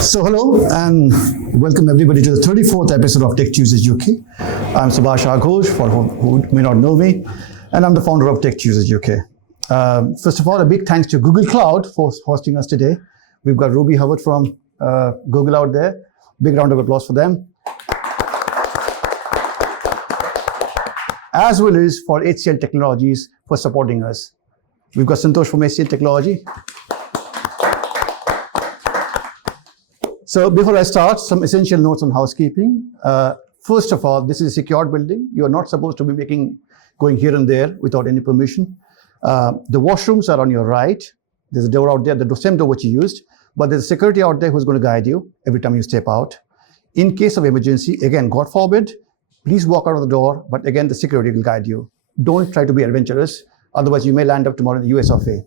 So hello and welcome everybody to the 34th episode of Tech Tuesdays UK. I'm Subhash Aghosh, for who may not know me, and I'm the founder of Tech Tuesdays UK. First of all, a big thanks to Google Cloud for hosting us today. We've got Ruby Howard from Google out there. Big round of applause for them. As well as for HCL Technologies for supporting us. We've got Santosh from HCL Technology. So before I start, some essential notes on housekeeping. First of all, this is a secured building. You are not supposed to be going here and there without any permission. The washrooms are on your right. There's a door out there, the same door which you used, but there's a security out there who's going to guide you every time you step out. In case of emergency, again, God forbid, please walk out of the door, but again, the security will guide you. Don't try to be adventurous, otherwise you may land up tomorrow in the US of A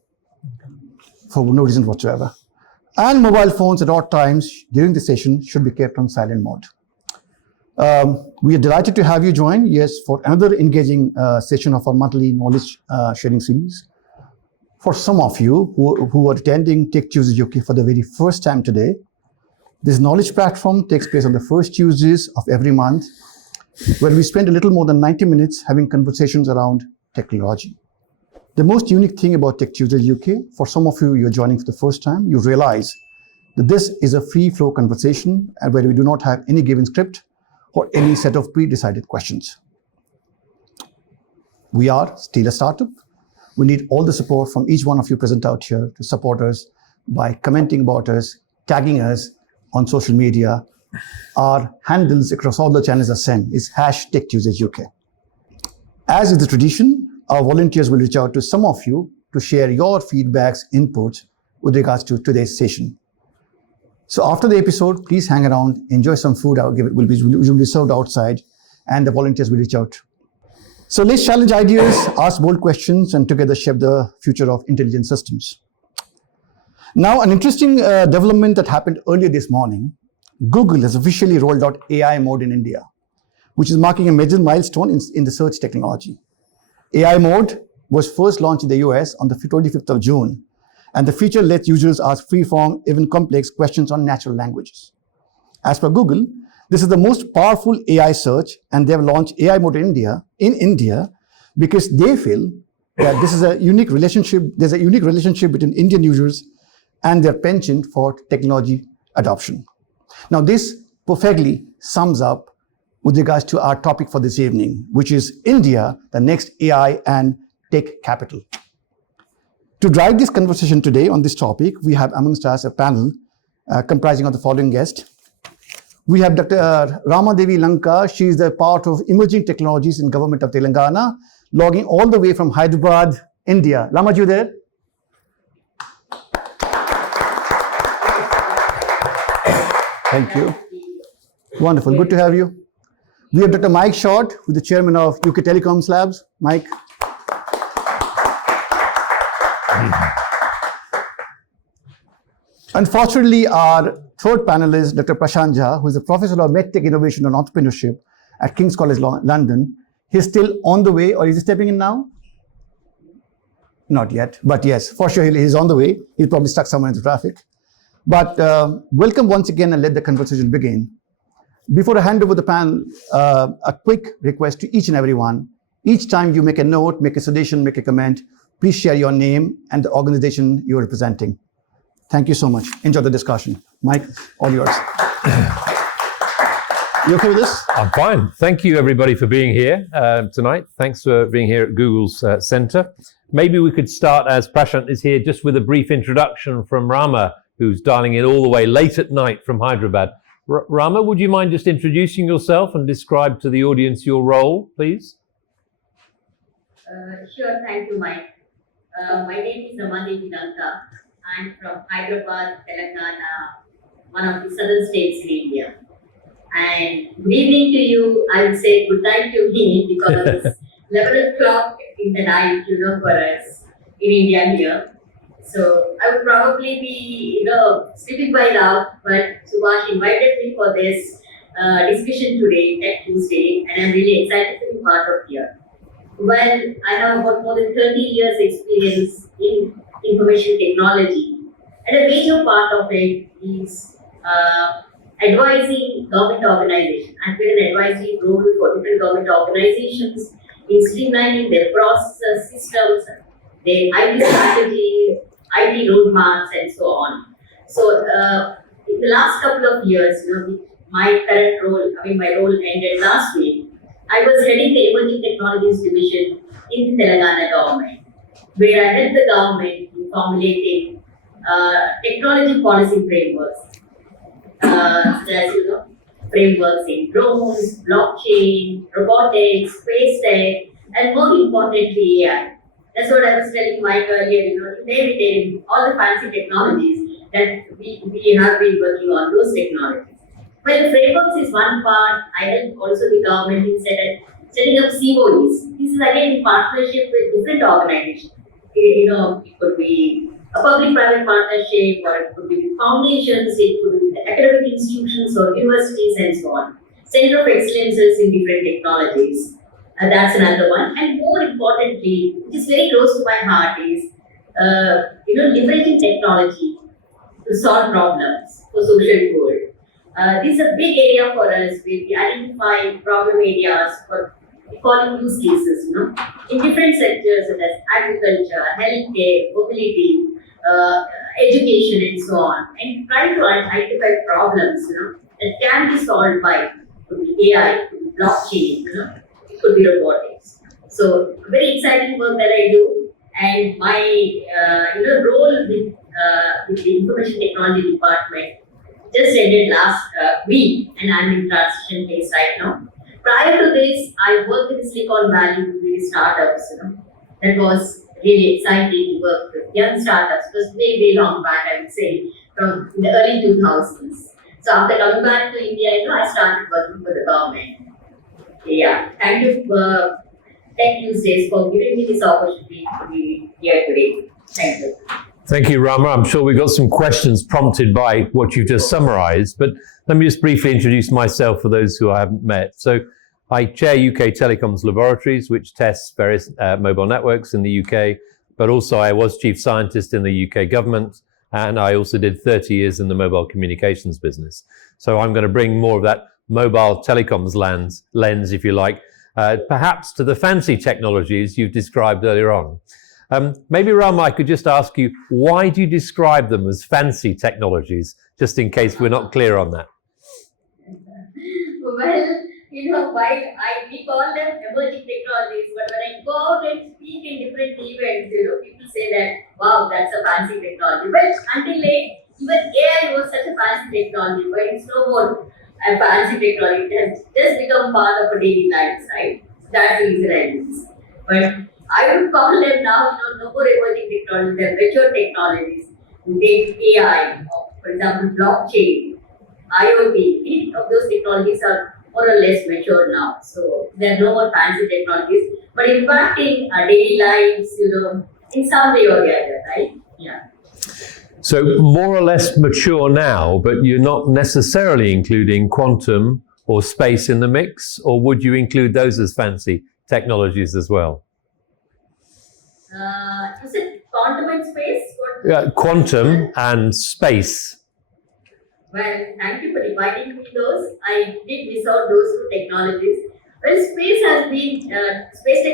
for no reason whatsoever. And mobile phones at all times during the session should be kept on silent mode. We are delighted to have you join, for another engaging session of our monthly knowledge sharing series. For some of you who are attending Tech Tuesdays UK for the very first time today, this knowledge platform takes place on the first Tuesdays of every month, where we spend a little more than 90 minutes having conversations around technology. The most unique thing about Tech Tuesdays UK, for some of you, you're joining for the first time, you realize that this is a free flow conversation and where we do not have any given script or any set of pre-decided questions. We are still a startup. We need all the support from each one of you present out here to support us by commenting about us, tagging us on social media. Our handles across all the channels are same. It's #TechTuesdaysUK. As is the tradition, our volunteers will reach out to some of you to share your feedbacks, inputs with regards to today's session. So after the episode, please hang around, enjoy some food. It will be served outside, and the volunteers will reach out. So let's challenge ideas, ask bold questions, and together shape the future of intelligent systems. Now, an interesting development that happened earlier this morning, Google has officially rolled out AI mode in India, which is marking a major milestone in the search technology. AI mode was first launched in the US on the 25th of June, and the feature lets users ask free-form, even complex questions on natural languages. As per Google, this is the most powerful AI search, and they have launched AI mode in India because they feel that this is a unique relationship. There's a unique relationship between Indian users and their penchant for technology adoption. Now, this perfectly sums up with regards to our topic for this evening, which is India, the next AI and tech capital. To drive this conversation today on this topic, we have amongst us a panel comprising of the following guests. We have Dr. Rama Devi Lanka. She is the part of emerging technologies in government of Telangana, logging all the way from Hyderabad, India. Rama, you there? Thank you. Wonderful, good to have you. We have Dr. Mike Short, who's the chairman of UK Telecoms Labs. Mike. Unfortunately, our third panelist, Dr. Prashant Jha, who is a professor of MedTech Innovation and Entrepreneurship at King's College London. He's still on the way, or is he stepping in now? Not yet, but yes, for sure he's on the way. He's probably stuck somewhere in the traffic. But welcome once again and let the conversation begin. Before I hand over the panel, a quick request to each and every one. Each time you make a note, make a suggestion, make a comment, please share your name and the organization you're representing. Thank you so much. Enjoy the discussion. Mike, all yours. You okay with this? I'm fine. Thank you, everybody, for being here tonight. Thanks for being here at Google's Center. Maybe we could start, as Prashant is here, just with a brief introduction from Rama, who's dialing in all the way late at night from Hyderabad. Rama, would you mind just introducing yourself and describe to the audience your role, please? Sure, thank you, Mike. My name is Rama Devi Lanka. I'm from Hyderabad, Telangana, one of the southern states in India. And good evening to you. I would say good night to me because 11 o'clock in the night, for us in India here. So I would probably be, sleeping by now, but Subhash invited me for this discussion today, Tech Tuesday, and I'm really excited to be part of here. Well, I have about more than 30 years experience in information technology, and a major part of it is advising government organizations. I've been an advisory role for different government organizations in streamlining their processes, systems, their IT strategies, IT roadmaps, and so on. So, in the last couple of years, my current role, my role ended last week. I was heading the Emerging Technologies Division in the Telangana government, where I helped the government in formulating technology policy frameworks, such as frameworks in drones, blockchain, robotics, space tech, and more importantly, AI. That's what I was telling Mike earlier. Today all the fancy technologies that we have been working on, those technologies. Well, the frameworks is one part. I help also the government in setting up COEs. This is again in partnership with different organizations. It could be a public-private partnership, or it could be with foundations, it could be with academic institutions or universities, and so on. Center of excellences in different technologies. That's another one. And more importantly, which is very close to my heart, is leveraging technology to solve problems for social good. This is a big area for us. We identify problem areas for calling use cases, in different sectors such as agriculture, healthcare, mobility, education, and so on, and try to identify problems, that can be solved by AI, blockchain, it could be robotics. So very exciting work that I do, and my role with the information technology department just ended last week, and I'm in transition phase right now. Prior to this, I worked in Silicon Valley with startups. That was really exciting to work with young startups. It was way, way long back, I would say, from the early 2000s. So after coming back to India, I started working for the government. Yeah, thank you, Tech Tuesdays, for giving me this opportunity to be here today. Thank you. Thank you, Rama. I'm sure we've got some questions prompted by what you've just summarized, but let me just briefly introduce myself for those who I haven't met. So I chair UK Telecoms Laboratories, which tests various mobile networks in the UK, but also I was chief scientist in the UK government, and I also did 30 years in the mobile communications business. So I'm going to bring more of that mobile telecoms lens, if you like, perhaps to the fancy technologies you've described earlier on. Maybe, Rama, I could just ask you, why do you describe them as fancy technologies, just in case we're not clear on that? Well, we call them emerging technologies, but when I go out and speak in different events, people say that, wow, that's a fancy technology. Well, until late, even AI was such a fancy technology, but it's no more a fancy technology. It has just become part of our daily lives, right? That's the reason I use. But I would call them now, no more emerging technologies, they're mature technologies. We take AI, for example, blockchain, IoT, each of those technologies are more or less mature now. So there are no more fancy technologies, but impacting our daily lives, in some way or the other, right? Yeah. So more or less mature now, but you're not necessarily including quantum or space in the mix, or would you include those as fancy technologies as well? Is it quantum and space? Quantum and space. Well, thank you for inviting me those. I did miss out those two technologies. Well, space tech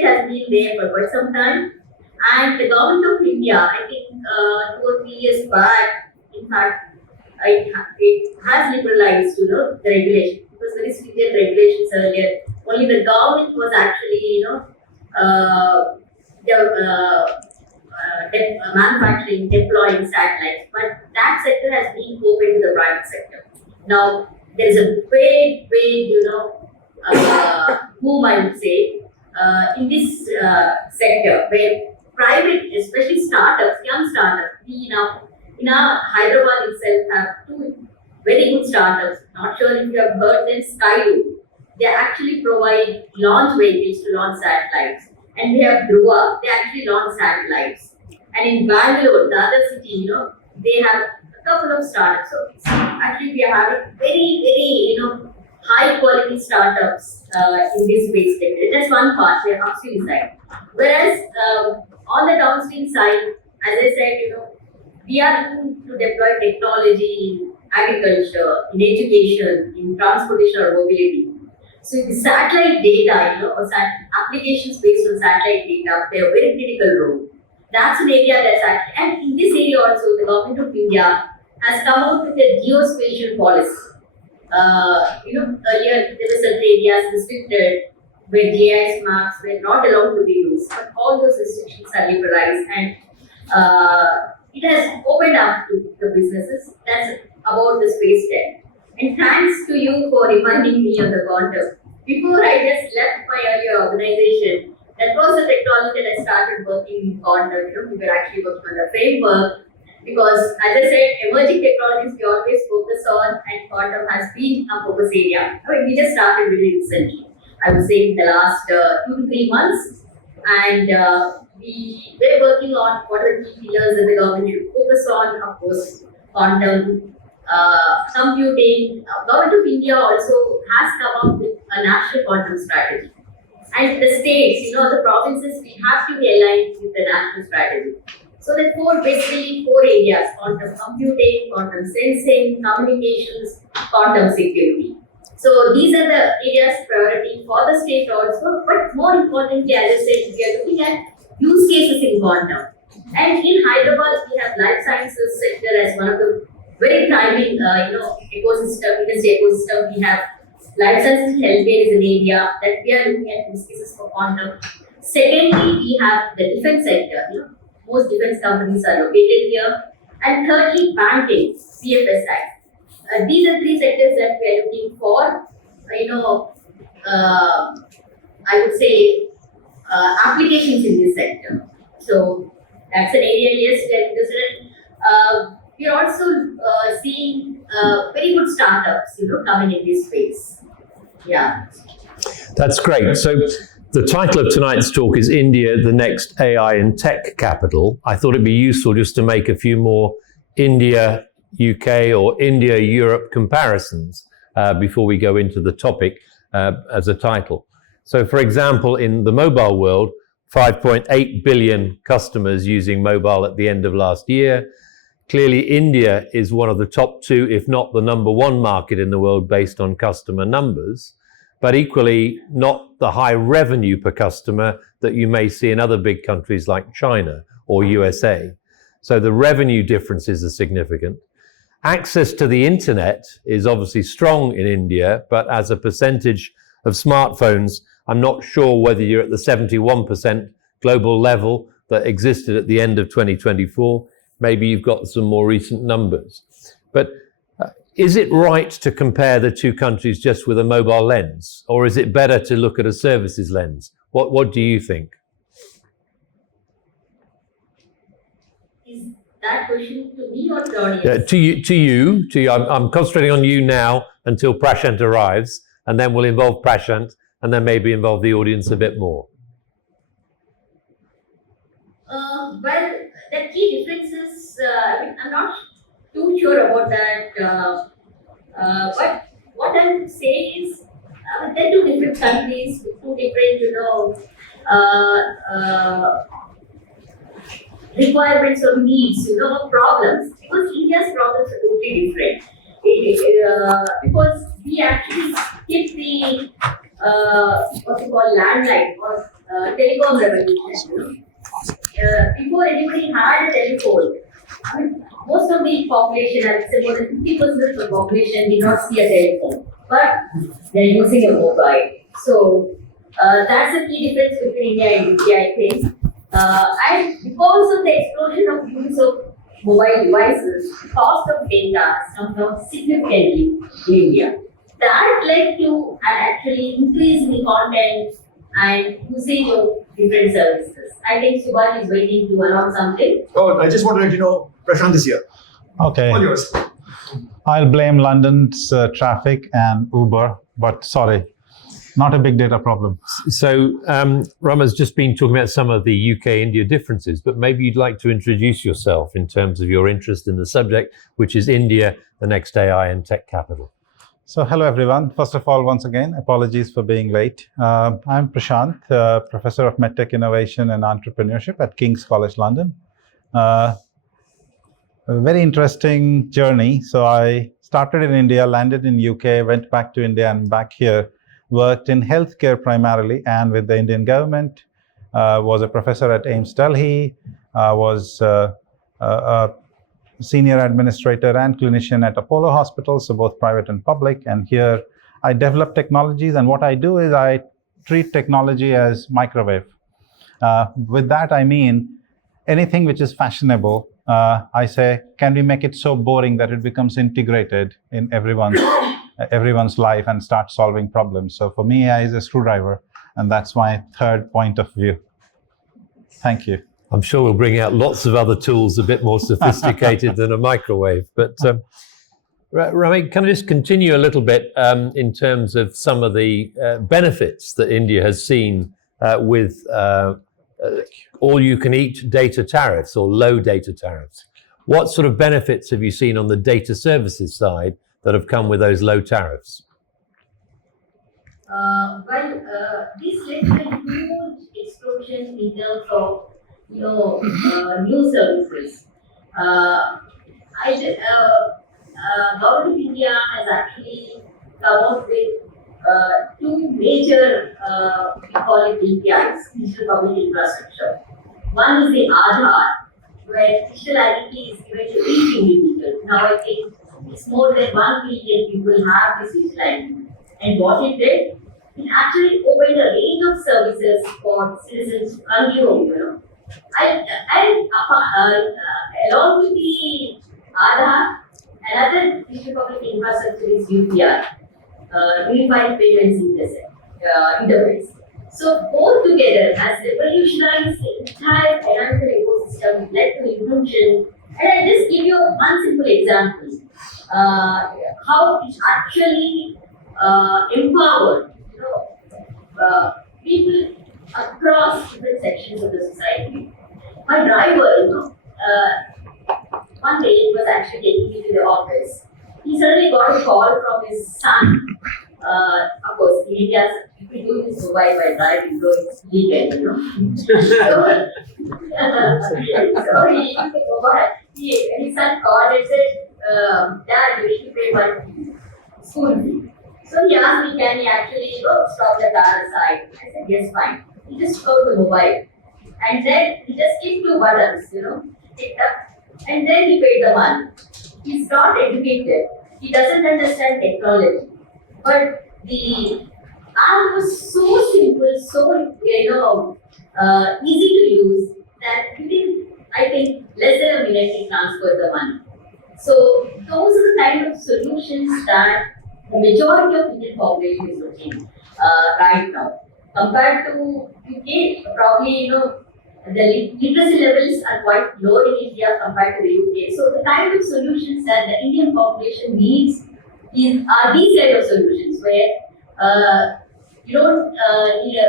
has been there for quite some time. And the government of India, I think 2 or 3 years back, in fact, it has liberalized, the regulation. It was very stringent regulations earlier. Only the government was actually, manufacturing, deploying satellites, but that sector has been open to the private sector. Now, there is a big, boom, I would say, in this sector where private, especially startups, young startups, we now in our Hyderabad itself have 2 very good startups. Not sure if you have heard them, Skylo. They actually provide launch vehicles to launch satellites. And we have Dhruva, they actually launch satellites. And in Bangalore, the other city, they have a couple of startups. So actually we are having very, very, high quality startups in this space sector. That's one part, the upstream side. Whereas on the downstream side, as I said, we are looking to deploy technology agriculture, in education, in transportation or mobility. So the satellite data, or applications based on satellite data, play a very critical role. That's an area that's actually, and in this area also, the government of India has come out with a geospatial policy. Earlier there were certain areas restricted where GIS maps were not allowed to be used, but all those restrictions are liberalized, and it has opened up to the businesses. That's about the space tech. And thanks to you for reminding me of the quantum. Before I just left my earlier organization, that was the technology that I started working in quantum. We were actually working on the framework because, as I said, emerging technologies we always focus on, and quantum has been a focus area. We just started really recently. I would say in the last 2 to 3 months, and we were working on what are the key pillars that the government should focus on. Of course, quantum computing. Government of India also has come up with a national quantum strategy, and the states, the provinces, we have to be aligned with the national strategy. So there are basically four areas: quantum computing, quantum sensing, communications, quantum security. So these are the areas priority for the state also, but more importantly, as I said, we are looking at use cases in quantum. And in Hyderabad, we have life sciences sector as one of the very thriving, ecosystem. In this ecosystem, we have life sciences and healthcare is an area that we are looking at use cases for quantum. Secondly, we have the defense sector. Most defense companies are located here. And thirdly, banking, BFSI. These are three sectors that we are looking for, I would say, applications in this sector. So that's an area, yes, we are interested in. We are also seeing very good startups, coming in this space. Yeah. That's great. So the title of tonight's talk is India, the Next AI and Tech Capital. I thought it'd be useful just to make a few more India, UK or India, Europe comparisons before we go into the topic as a title. So for example, in the mobile world, 5.8 billion customers using mobile at the end of last year. Clearly, India is one of the top two, if not the number one market in the world based on customer numbers, but equally not the high revenue per customer that you may see in other big countries like China or USA. So the revenue differences are significant. Access to the internet is obviously strong in India, but as a percentage of smartphones, I'm not sure whether you're at the 71% global level that existed at the end of 2024. Maybe you've got some more recent numbers. But is it right to compare the two countries just with a mobile lens? Or is it better to look at a services lens? What do you think? Is that question to me or to the audience? To you. I'm concentrating on you now until Prashant arrives, and then we'll involve Prashant, and then maybe involve the audience a bit more. Well, the key differences, I'm not too sure about that. But what I would say is, they're two different countries, two different, requirements or needs, problems. Because India's problems are totally different. Because we actually skip the what you call landline or telecom revolution. Before anybody had a telephone, most of the population, I would say more than 50% of the population did not see a telephone, but they're using a mobile. So that's the key difference between India and UK, I think. And because of the explosion of use of mobile devices, cost of data has come down significantly in India. That led to an actually increase in the content and usage of different services. I think Subhash is waiting to announce something. Oh, I just want to let you know, Prashant is here. Okay. All yours. I'll blame London's traffic and Uber, but sorry, not a big data problem. So Rama's just been talking about some of the UK-India differences, but maybe you'd like to introduce yourself in terms of your interest in the subject, which is India, the next AI and tech capital. So hello, everyone. First of all, once again, apologies for being late. I'm Prashant, Professor of MedTech Innovation and Entrepreneurship at King's College London. a very interesting journey. So I started in India, landed in UK, went back to India and back here, worked in healthcare primarily and with the Indian government, was a professor at AIIMS Delhi, was a senior administrator and clinician at Apollo Hospitals, so both private and public. And here I develop technologies, and what I do is I treat technology as microwave. With that, I mean anything which is fashionable. I say, can we make it so boring that it becomes integrated in everyone's life and start solving problems? So for me, AI is a screwdriver, and that's my third point of view. Thank you. I'm sure we'll bring out lots of other tools a bit more sophisticated than a microwave. But Rami, can I just continue a little bit in terms of some of the benefits that India has seen with all-you-can-eat data tariffs or low data tariffs? What sort of benefits have you seen on the data services side that have come with those low tariffs? This led to a huge explosion in terms of new services. Government of India has actually come up with two major, we call it DPIs, digital public infrastructure. One is the Aadhaar, where digital identity is given to each individual. Now I think it's more than 1 billion people have this digital identity. And what it did, it actually opened a range of services for citizens to consume, along with the Aadhaar, another digital public infrastructure is UPI, Unified Payments Interface. So both together has revolutionized the entire financial ecosystem, led to inclusion. And I'll just give you one simple example, how it actually empowered people across different sections of the society. My driver, one day he was actually taking me to the office. He suddenly got a call from his son. Of course, in India, if we do this mobile by driving, so it's legal, his son called and said, Dad, you need to pay one school fee. So he asked me, can he actually stop the car aside? I said, yes, fine. He just took the mobile. And then he just clicked two buttons, picked up, and then he paid the money. He's not educated. He doesn't understand technology. But the app was so simple, so easy to use that within, I think, less than a minute he transferred the money. So those are the kind of solutions that the majority of Indian population is looking right now. Compared to UK, probably the literacy levels are quite low in India compared to the UK. So the kind of solutions that the Indian population needs are these kind of solutions where you don't need a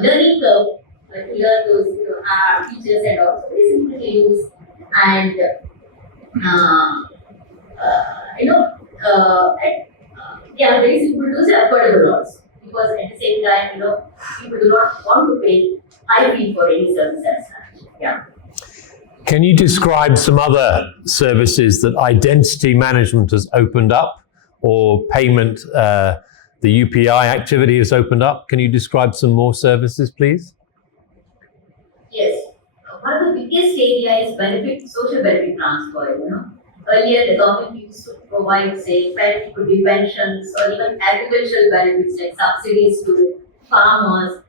learning curve to learn those features and also very simple to use and very simple to use, affordable also. Because at the same time, people do not want to pay high fee for any service as such. Yeah. Can you describe some other services that identity management has opened up, or payment, the UPI activity has opened up? Can you describe some more services, please? Yes. One of the biggest areas is social benefit transfer. Earlier, the government used to provide, say, it could be pensions or even agricultural benefits like subsidies to farmers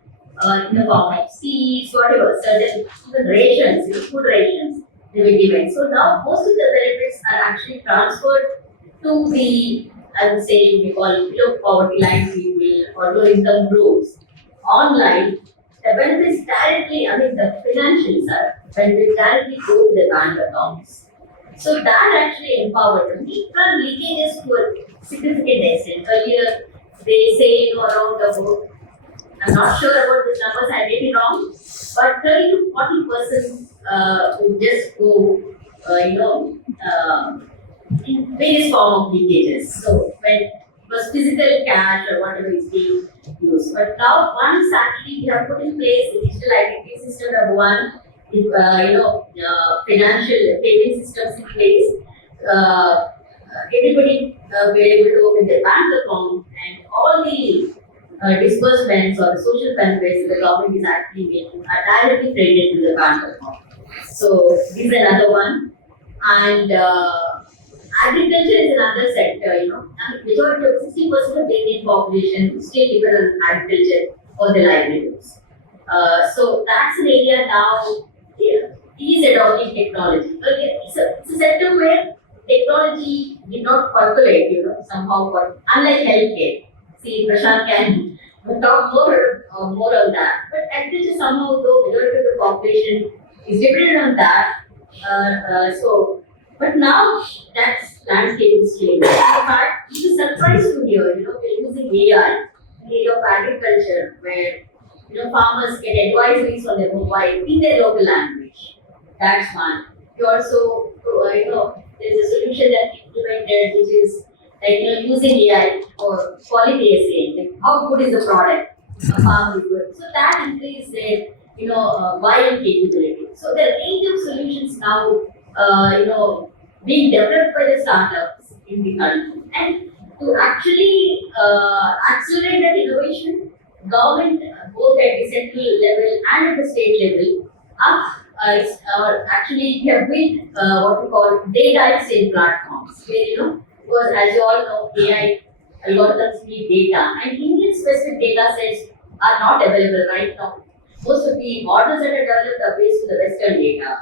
in the form of seeds, whatever, certain even rations, food rations they were given. So now most of the benefits are actually transferred to the, I would say, we call it below poverty line people or low income groups. Online, the benefits directly, the financials are benefits directly go to the bank accounts. So that actually empowered them. We run leakages to a significant extent. Earlier, they say around about, I'm not sure about these numbers, I may be wrong, but 30 to 40% would just go, in various form of leakages. So when it was physical cash or whatever is being used. But now once actually we have put in place the digital identity system number one, financial payment systems in place, everybody will be able to open their bank account, and all the disbursements or the social benefits the government is actually making are directly credited to the bank account. So this is another one. And agriculture is another sector, and majority of 60% of the Indian population still depend on agriculture for their livelihoods. So that's an area now is adopting technology. Okay, it's a sector where technology did not percolate, somehow, but unlike healthcare. See, Prashant can talk more on that. But agriculture somehow, though, majority of the population is dependent on that. But now that landscape is changing. In fact, it's a surprise to hear, we're using AI in the area of agriculture, where farmers get advisories on their mobile in their local language. That's one. You also, there's a solution that we implemented, which is using AI for quality assessing, like how good is the product a farmer is doing. So that increases their, buying capability. So there are a range of solutions now, being developed by the startups in the country. And to actually accelerate that innovation, government, both at the central level and at the state level, actually have built what we call data exchange platforms, where, because as you all know, AI algorithms need data, and Indian specific data sets are not available right now. Most of the models that are developed are based on the Western data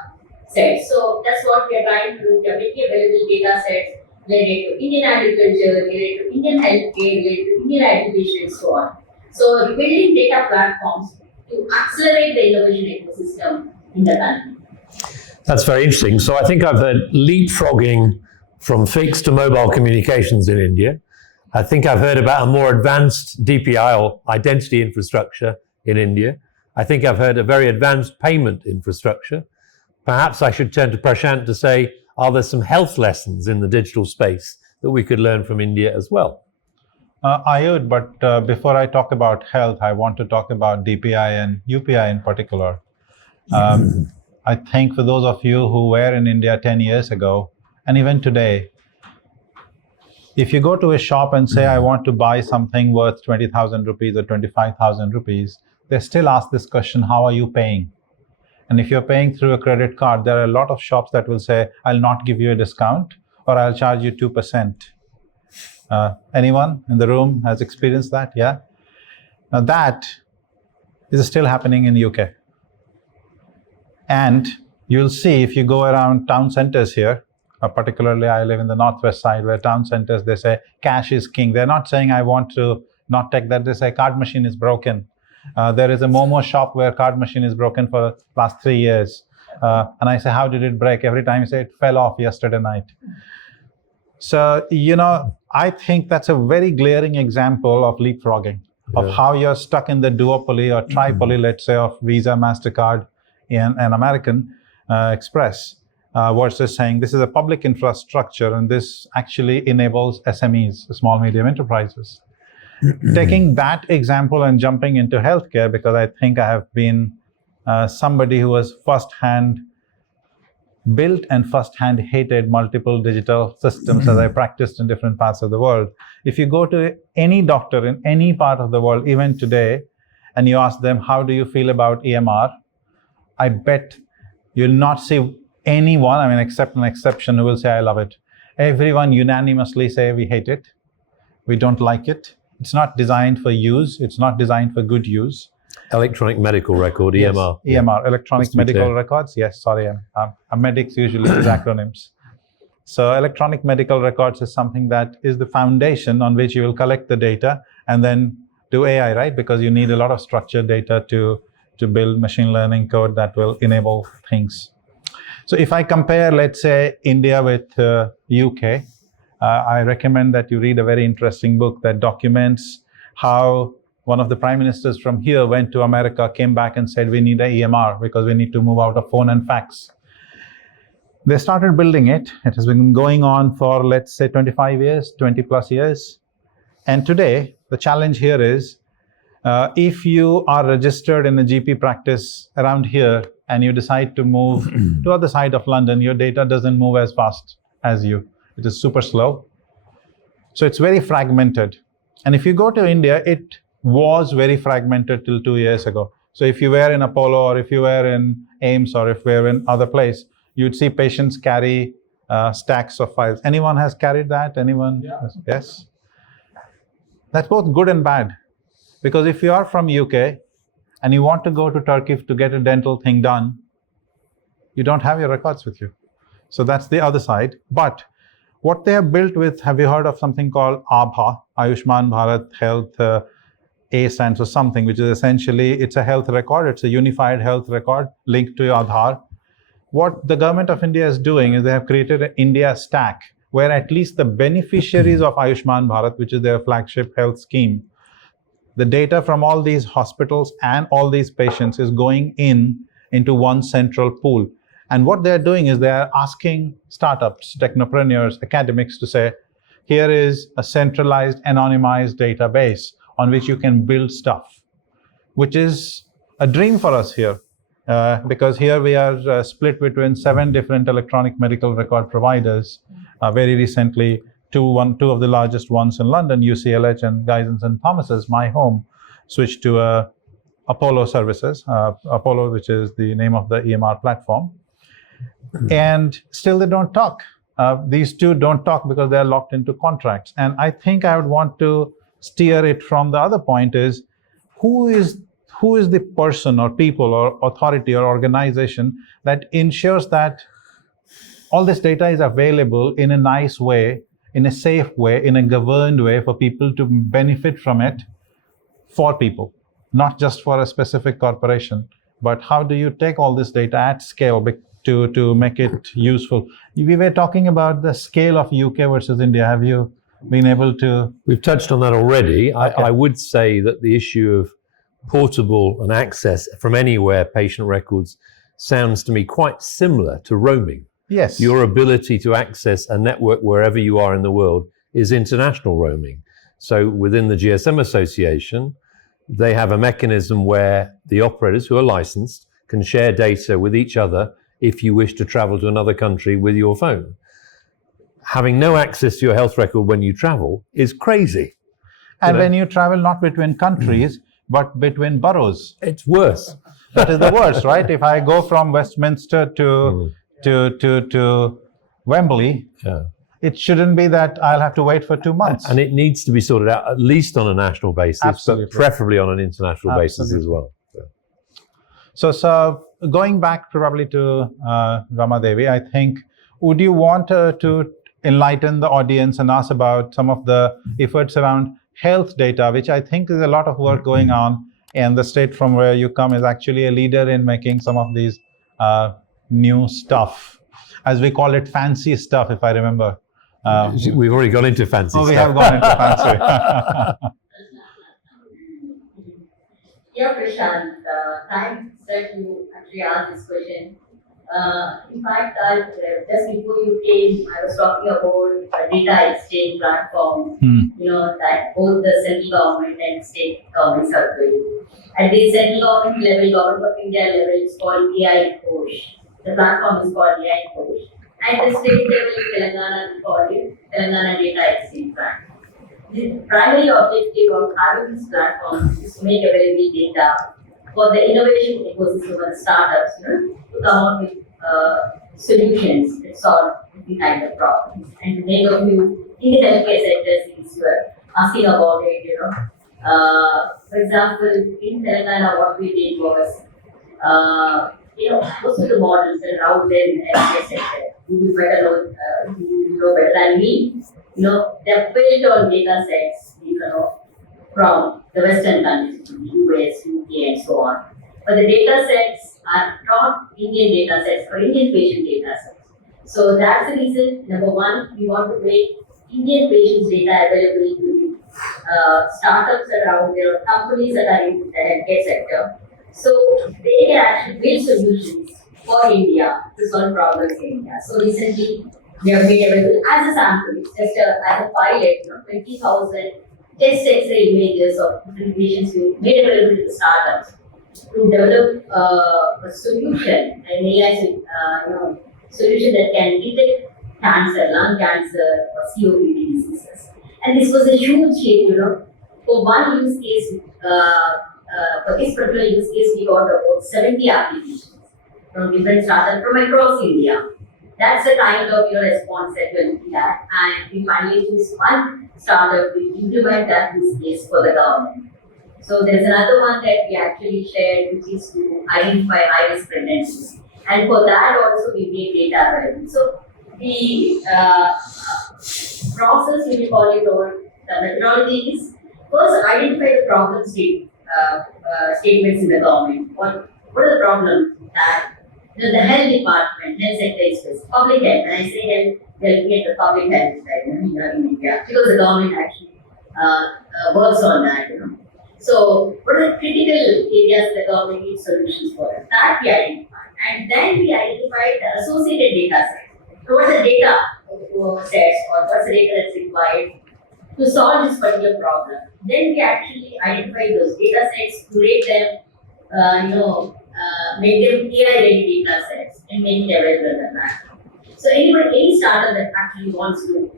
sets. So that's what we are trying to do. We are making available data sets related to Indian agriculture, related to Indian healthcare, related to Indian education, and so on. So we're building data platforms to accelerate the innovation ecosystem in the country. That's very interesting. So I think I've heard leapfrogging from fixed to mobile communications in India. I think I've heard about a more advanced DPI or identity infrastructure in India. I think I've heard a very advanced payment infrastructure. Perhaps I should turn to Prashant to say, are there some health lessons in the digital space that we could learn from India as well? I would, but before I talk about health, I want to talk about DPI and UPI in particular. I think for those of you who were in India 10 years ago, and even today, if you go to a shop and say, I want to buy something worth 20,000 rupees or 25,000 rupees, they still ask this question, how are you paying? And if you're paying through a credit card, there are a lot of shops that will say, I'll not give you a discount, or I'll charge you 2%. Anyone in the room has experienced that? Yeah? Now that is still happening in the UK. And you'll see if you go around town centers here, particularly I live in the northwest side where town centers, they say cash is king. They're not saying I want to not take that. They say card machine is broken. There is a Momo shop where card machine is broken for the last 3 years. And I say, how did it break? Every time you say it fell off yesterday night. So, I think that's a very glaring example of leapfrogging, of how you're stuck in the duopoly or tripoly, let's say, of Visa, MasterCard, and American Express, versus saying this is a public infrastructure and this actually enables SMEs, small, medium enterprises. Taking that example and jumping into healthcare, because I think I have been somebody who has firsthand built and firsthand hated multiple digital systems as I practiced in different parts of the world. If you go to any doctor in any part of the world, even today, and you ask them, how do you feel about EMR? I bet you'll not see anyone, except an exception, who will say, I love it. Everyone unanimously say, we hate it. We don't like it. It's not designed for use. It's not designed for good use. Electronic medical record, EMR. Yes, EMR, electronic medical records. Yes, sorry, medics usually use acronyms. So electronic medical records is something that is the foundation on which you will collect the data and then do AI, right? Because you need a lot of structured data to build machine learning code that will enable things. So if I compare, let's say, India with UK, I recommend that you read a very interesting book that documents how one of the prime ministers from here went to America, came back and said, we need an EMR because we need to move out of phone and fax. They started building it. It has been going on for, let's say, 25 years, 20 plus years. And today, the challenge here is If you are registered in a GP practice around here and you decide to move to other side of London, your data doesn't move as fast as you. It is super slow. So it's very fragmented. And if you go to India, it was very fragmented till 2 years ago. So if you were in Apollo or if you were in AIMS or if you were in other place, you'd see patients carry stacks of files. Anyone has carried that? Anyone? Yeah. Yes. That's both good and bad. Because if you are from UK and you want to go to Turkey to get a dental thing done, you don't have your records with you. So that's the other side. But what they have built with, have you heard of something called ABHA, Ayushman Bharat Health A stands for something, which is essentially, it's a health record. It's a unified health record linked to your Aadhaar. What the government of India is doing is they have created an India stack where at least the beneficiaries of Ayushman Bharat, which is their flagship health scheme, the data from all these hospitals and all these patients is going into one central pool. And what they're doing is they're asking startups, technopreneurs, academics to say, here is a centralized, anonymized database on which you can build stuff, which is a dream for us here. Because here we are split between 7 different electronic medical record providers. Very recently, two of the largest ones in London, UCLH and Guy's and Thomas's, my home, switched to Apollo services, Apollo, which is the name of the EMR platform. And still they don't talk. These two don't talk because they're locked into contracts. And I think I would want to steer it from the other point is, who is the person or people or authority or organization that ensures that all this data is available in a nice way, in a safe way, in a governed way for people to benefit from it for people, not just for a specific corporation. But how do you take all this data at scale to make it useful? We were talking about the scale of UK versus India. Have you been able to? We've touched on that already. Okay. I would say that the issue of portable and access from anywhere patient records sounds to me quite similar to roaming. Yes. Your ability to access a network wherever you are in the world is international roaming. So within the GSM Association, they have a mechanism where the operators who are licensed can share data with each other if you wish to travel to another country with your phone. Having no access to your health record when you travel is crazy. And when you travel not between countries, but between boroughs. It's worse. That is the worst, right? If I go from Westminster to Wembley, it shouldn't be that I'll have to wait for 2 months. And it needs to be sorted out at least on a national basis, Absolutely. but preferably on an international basis as well. So going back probably to Ramadevi, I think, would you want to enlighten the audience and ask about some of the efforts around health data, which I think is a lot of work going on, and the state from where you come is actually a leader in making some of these new stuff, as we call it, fancy stuff, if I remember. We've already gone into fancy stuff. We have gone into fancy. Yeah, Prashant, thanks that you actually asked this question. In fact, just before you came, I was talking about a data exchange platform, that both the central government and state governments are doing. At the central government level, Government of India level, it's called AI Coach. The platform is called AI Coach. At the state level, Telangana, we call it Telangana Data Exchange Platform. The primary objective of having this platform is to make available data for the innovation ecosystem and startups, to come up with solutions that solve different kinds of problems. And to name a few, in the healthcare sector, since you were asking about it, for example, in Telangana, what we did was, most of the models that are out there in the healthcare sector, you know better than me, they're built on data sets, from the Western countries, from the US, UK, and so on. But the data sets are not Indian data sets or Indian patient data sets. So that's the reason, number one, we want to make Indian patients' data available to startups around there, or companies that are in the healthcare sector. So they can actually build solutions for India to solve problems in India. So recently, we have made available as a sample, just as a pilot, 20,000 test X-ray images of different patients we made available to the startups to develop a solution, an AI solution that can detect cancer, lung cancer, or COPD diseases. And this was a huge hit, For one use case, for this particular use case, we got about 70 applications from different startups from across India. That's the kind of response that we're looking at. And we finally choose one startup to implement that use case for the government. So there's another one that we actually shared, which is to identify high-risk pregnancies. And for that also, we made data available. So the process, we call it, or the methodology is first identify the problem statements in the government. What are the problems that the health department, health sector is facing? Public health. When I say health, they'll looking at the public health side in India, because the government actually works on that. So, what are the critical areas the government needs solutions for? That we identify, and then we identify the associated data sets. So, what are the data sets, or what's the data that's required to solve this particular problem? Then we actually identify those data sets, curate them, make them AI-ready data sets, and make it available on the platform. So, any startup that actually wants to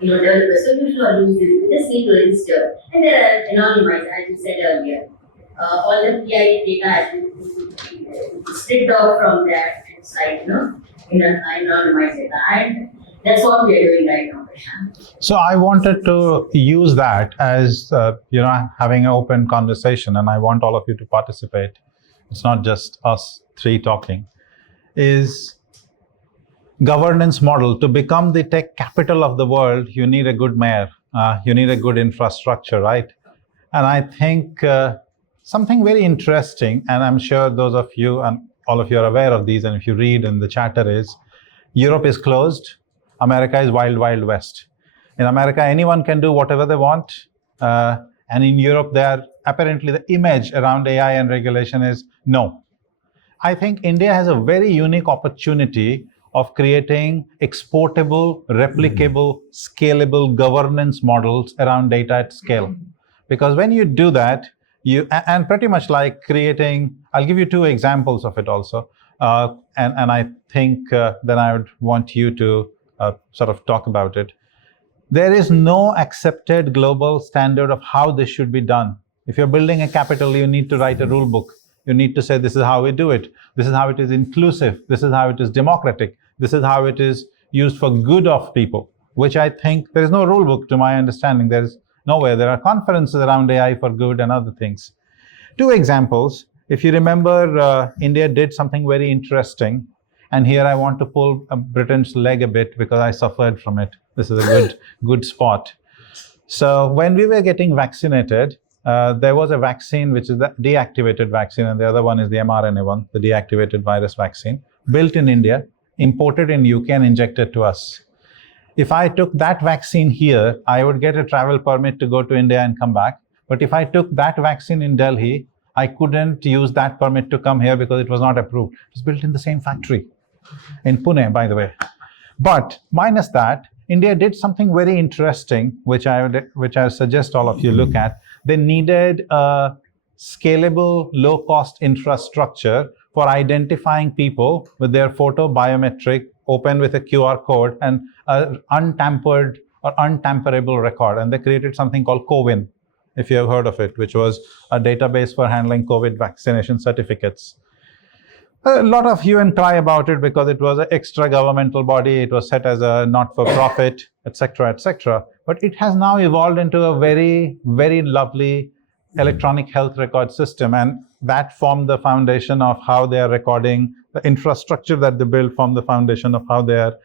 develop a solution or use this, we just need to register. And they are anonymized, as you said earlier. All the PI data has been stripped off from that site, anonymized data. And that's what we are doing right now, Prashant. So I wanted to use that as, having an open conversation, and I want all of you to participate. It's not just us three talking, is governance model. To become the tech capital of the world, you need a good mayor, you need a good infrastructure, right? And I think something very interesting, and I'm sure those of you and all of you are aware of these, and if you read in the chatter, is Europe is closed, America is wild, wild west. In America, anyone can do whatever they want, and in Europe, apparently the image around AI and regulation is no. I think India has a very unique opportunity of creating exportable, replicable, scalable governance models around data at scale. Because when you do that, and pretty much like creating, I'll give you two examples of it also, and I think then I would want you to sort of talk about it. There is no accepted global standard of how this should be done. If you're building a capital, you need to write a rule book. You need to say, this is how we do it. This is how it is inclusive. This is how it is democratic. This is how it is used for good of people, which I think there is no rule book to my understanding. There is nowhere. There are conferences around AI for good and other things. Two examples. If you remember, India did something very interesting. And here I want to pull Britain's leg a bit because I suffered from it. This is a good spot. So when we were getting vaccinated, there was a vaccine which is the deactivated vaccine, and the other one is the mRNA one, the deactivated virus vaccine, built in India, imported in UK and injected to us. If I took that vaccine here, I would get a travel permit to go to India and come back. But if I took that vaccine in Delhi, I couldn't use that permit to come here because it was not approved. It was built in the same factory in Pune, by the way. But minus that, India did something very interesting, which I suggest all of you look at. They needed a scalable, low-cost infrastructure for identifying people with their photo biometric, open with a QR code, and an untampered or untamperable record. And they created something called CoWIN, if you have heard of it, which was a database for handling COVID vaccination certificates. A lot of hue and cry about it because it was an extra governmental body. It was set as a not-for-profit, etc., etc. But it has now evolved into a very, very lovely electronic health record system. And that formed the foundation of how they are recording. The infrastructure that they built formed the foundation of how they are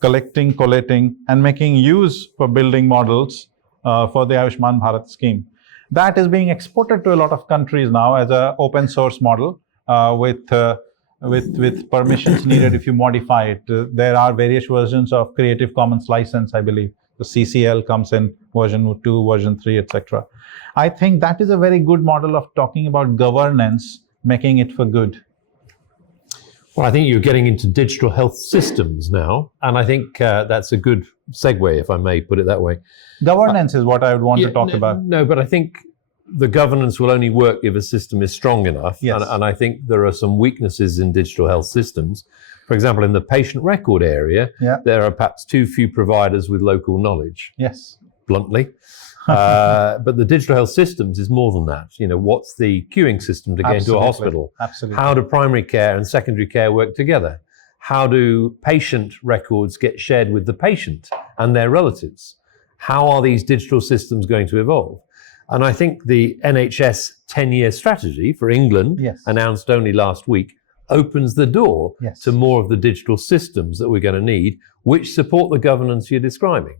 collecting, collating, and making use for building models for the Ayushman Bharat scheme. That is being exported to a lot of countries now as an open source model with permissions needed if you modify it. There are various versions of Creative Commons license, I believe. The CCL comes in version 2, version 3, etc. I think that is a very good model of talking about governance, making it for good. Well, I think you're getting into digital health systems now, and I think that's a good segue, if I may put it that way. Governance is what I would want to talk about. No, but I think the governance will only work if a system is strong enough. Yes. And I think there are some weaknesses in digital health systems. For example, in the patient record area, there are perhaps too few providers with local knowledge. Yes. Bluntly. But the digital health systems is more than that. You know, what's the queuing system to get into a hospital? Absolutely. How do primary care and secondary care work together? How do patient records get shared with the patient and their relatives? How are these digital systems going to evolve? And I think the NHS 10-year strategy for England, announced only last week, opens the door to more of the digital systems that we're going to need, which support the governance you're describing.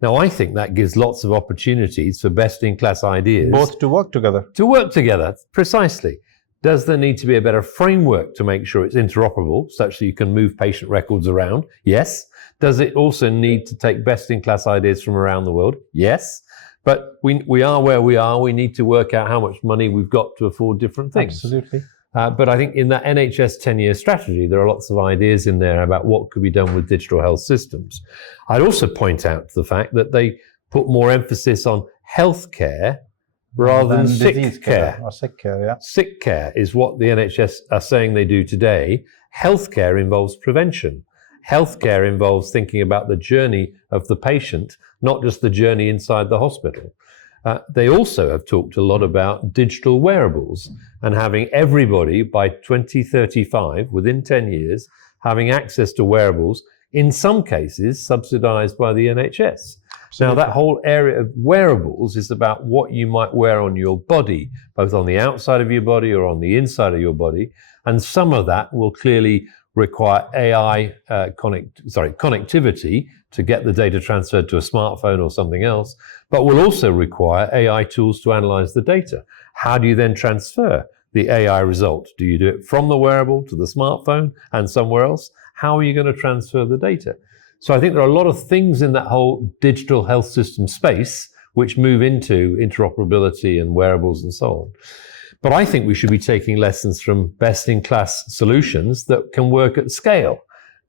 Now, I think that gives lots of opportunities for best-in-class ideas. Both to work together. To work together, precisely. Does there need to be a better framework to make sure it's interoperable, such that you can move patient records around? Yes. Does it also need to take best-in-class ideas from around the world? Yes. But we are where we are. We need to work out how much money we've got to afford different things. Absolutely. But I think in that NHS 10-year strategy, there are lots of ideas in there about what could be done with digital health systems. I'd also point out the fact that they put more emphasis on healthcare rather than sick care. Or sick care, Sick care is what the NHS are saying they do today. Healthcare involves prevention. Healthcare involves thinking about the journey of the patient, not just the journey inside the hospital. They also have talked a lot about digital wearables and having everybody by 2035, within 10 years, having access to wearables, in some cases subsidized by the NHS. Now, that whole area of wearables is about what you might wear on your body, both on the outside of your body or on the inside of your body. And some of that will clearly require AI connectivity to get the data transferred to a smartphone or something else, but will also require AI tools to analyze the data. How do you then transfer the AI result? Do you do it from the wearable to the smartphone and somewhere else? How are you going to transfer the data? So I think there are a lot of things in that whole digital health system space which move into interoperability and wearables and so on. But I think we should be taking lessons from best-in-class solutions that can work at scale,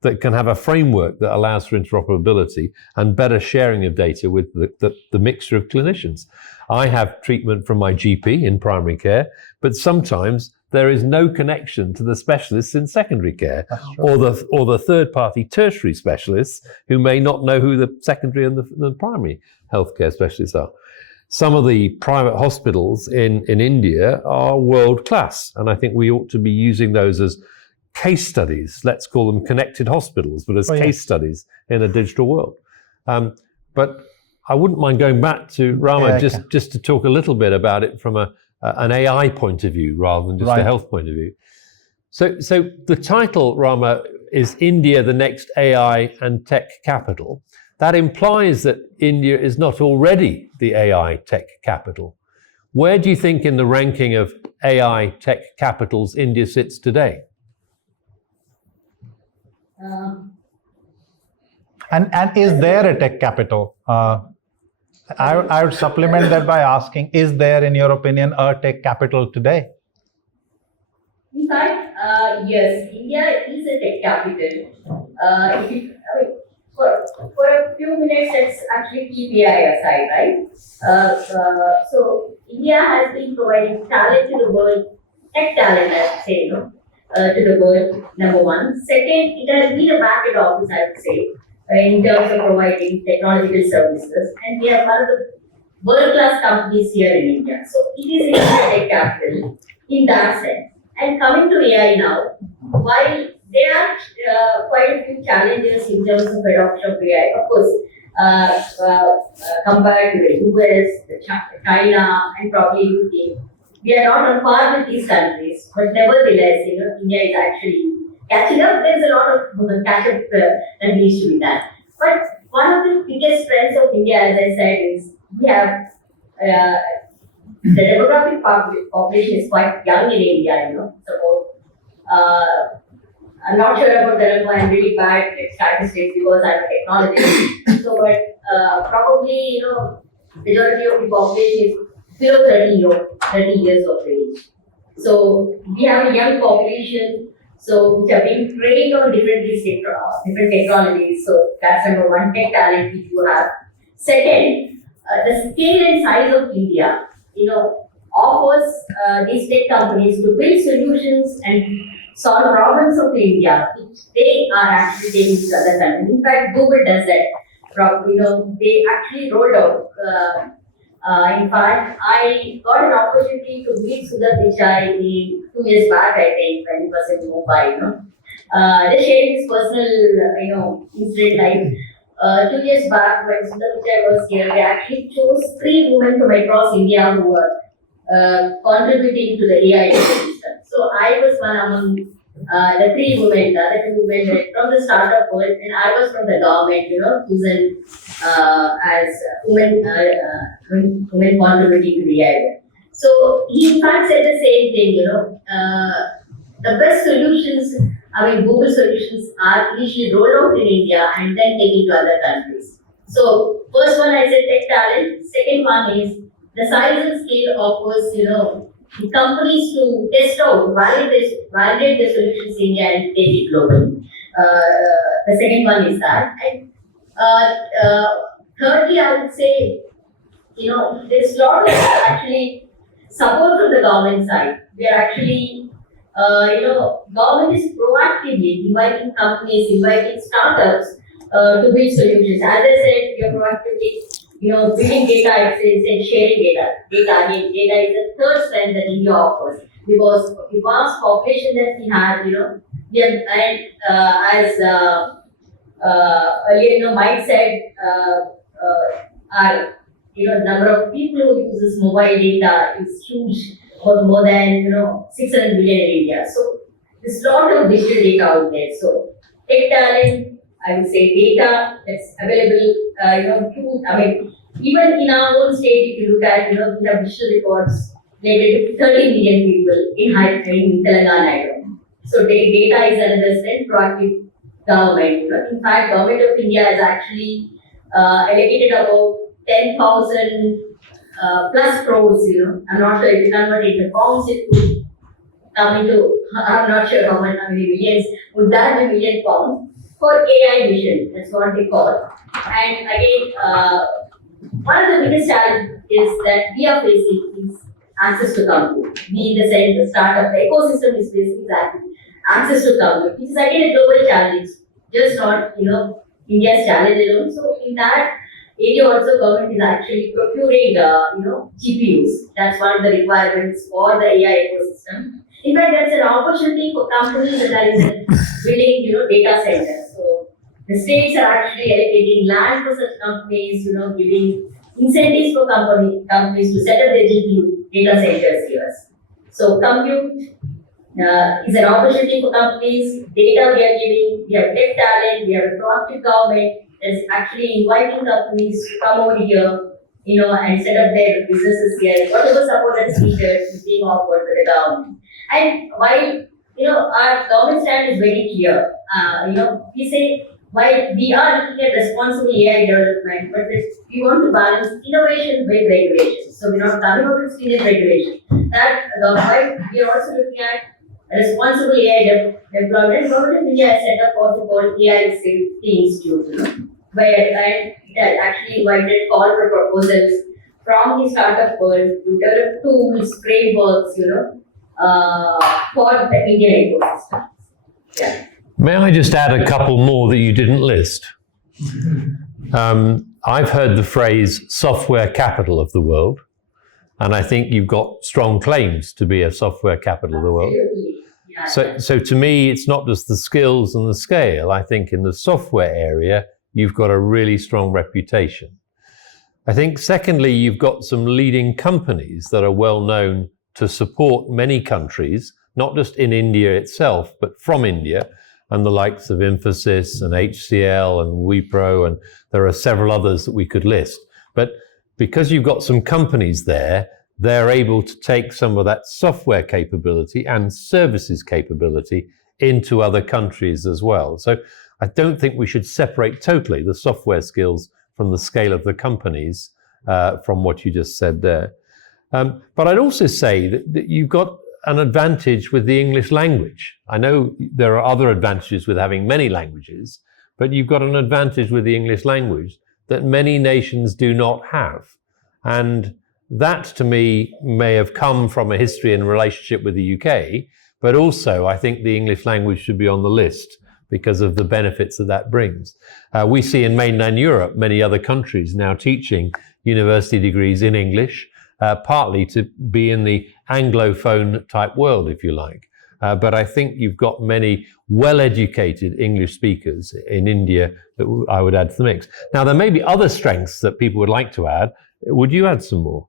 that can have a framework that allows for interoperability and better sharing of data with the mixture of clinicians. I have treatment from my GP in primary care, but sometimes there is no connection to the specialists in secondary care or the third-party tertiary specialists who may not know who the secondary and the primary healthcare specialists are. Some of the private hospitals in India are world-class, and I think we ought to be using those as case studies. Let's call them connected hospitals, but as case studies in a digital world. But I wouldn't mind going back to Rama just to talk a little bit about it from an AI point of view rather than just a health point of view. So the title, Rama, is India, the next AI and tech capital. That implies that India is not already the AI tech capital. Where do you think in the ranking of AI tech capitals India sits today? And is there a tech capital? I would supplement that by asking, is there, in your opinion, a tech capital today? In fact, yes, India is a tech capital. For a few minutes, let's actually keep AI aside, right? So India has been providing talent to the world, tech talent, I would say, to the world, number one. Second, it has been a back-end office, I would say, in terms of providing technological services. And we have one of the world-class companies here in India. So it is a tech capital in that sense. And coming to AI now, while there are quite a few challenges in terms of adoption of AI, of course, compared to the US, China, and probably UK. We are not on par with these countries, but nevertheless, India is actually catching up. There's a lot of catch-up that needs to be done. But one of the biggest strengths of India, as I said, is we have the demographic population is quite young in India, So, I'm not sure about Telugu. I'm really bad at statistics because I'm a technologist. So, but probably, majority of the population is below 30 years of age. So, we have a young population So which have been trained on different technologies. So that's number one, tech talent which you have. Second, the scale and size of India, offers these tech companies to build solutions and solve problems of India, which they are actually taking to other countries. In fact, Google does that. They actually rolled out. In fact, I got an opportunity to meet Sundar Pichai 2 years back, I think, when he was in Mumbai. Just sharing his personal, incident like 2 years back when Sundar Pichai was here, they actually chose 3 women from across India who were contributing to the AI ecosystem. So I was one among the 3 women, the other 2 women were from the startup world, and I was from the government, chosen as women contributing to the AI. So he in fact said the same thing, the best solutions, Google solutions are initially rolled out in India and then taken to other countries. So first one I said tech talent, second one is the size and scale offers, the companies to test out, validate the solutions in India and take it global. The second one is that. And thirdly, I would say, there's a lot of actually support from the government side. We are actually, government is proactively inviting companies, inviting startups to build solutions. As I said, we are proactively building data access and sharing data. Data is the third strength that India offers because the vast population that we have, we have, and as earlier, Mike said, our number of people who uses mobile data is huge, more than 600 million in India. So there's a lot of digital data out there. So tech talent, I would say data that's available, even in our own state, if you look at, we have digital records related to 30 million people in Telangana. So data is another strength, proactive government. In fact, government of India has actually allocated about 10,000 plus crores. I'm not sure if you convert it into pounds, it would come into, I'm not sure how many millions, would that be million pounds for AI vision? That's what they call. And again, one of the biggest challenges is that we are facing is access to compute. We in the sense the startup, the ecosystem is facing exactly access to compute, which is again a global challenge, just not India's challenge alone. So in that area also government is actually procuring GPUs. That's one of the requirements for the AI ecosystem. In fact, that's an opportunity for companies that are building data centers. So the states are actually allocating land for such companies, giving incentives for companies to set up their GPU data centers here. So compute is an opportunity for companies. Data we are giving, we have tech talent, we have a proactive government that's actually inviting companies to come over here, and set up their businesses here. Whatever support that's needed is being offered by the government. And while our government stand is very clear, we say while we are looking at responsible AI development, but we want to balance innovation with regulation. So we're not coming out with stringent regulation. That while we are also looking at responsible AI deployment, Government of India has set up what we call AI Safety Institute, where it has actually invited call for proposals from the startup world to develop tools, frameworks, for the Indian ecosystem. Yeah. May I just add a couple more that you didn't list? I've heard the phrase software capital of the world, and I think you've got strong claims to be a software capital of the world. Yeah. So to me, it's not just the skills and the scale. I think in the software area, you've got a really strong reputation. I think secondly, you've got some leading companies that are well known to support many countries, not just in India itself, but from India, and the likes of Infosys and HCL and Wipro, and there are several others that we could list. But because you've got some companies there, they're able to take some of that software capability and services capability into other countries as well. So I don't think we should separate totally the software skills from the scale of the companies from what you just said there. But I'd also say that you've got an advantage with the English language. I know there are other advantages with having many languages, but you've got an advantage with the English language that many nations do not have. And that, to me, may have come from a history and relationship with the UK, but also I think the English language should be on the list because of the benefits that brings. We see in mainland Europe many other countries now teaching university degrees in English, partly to be in the Anglophone type world, if you like. But I think you've got many well-educated English speakers in India that I would add to the mix. Now, there may be other strengths that people would like to add. Would you add some more?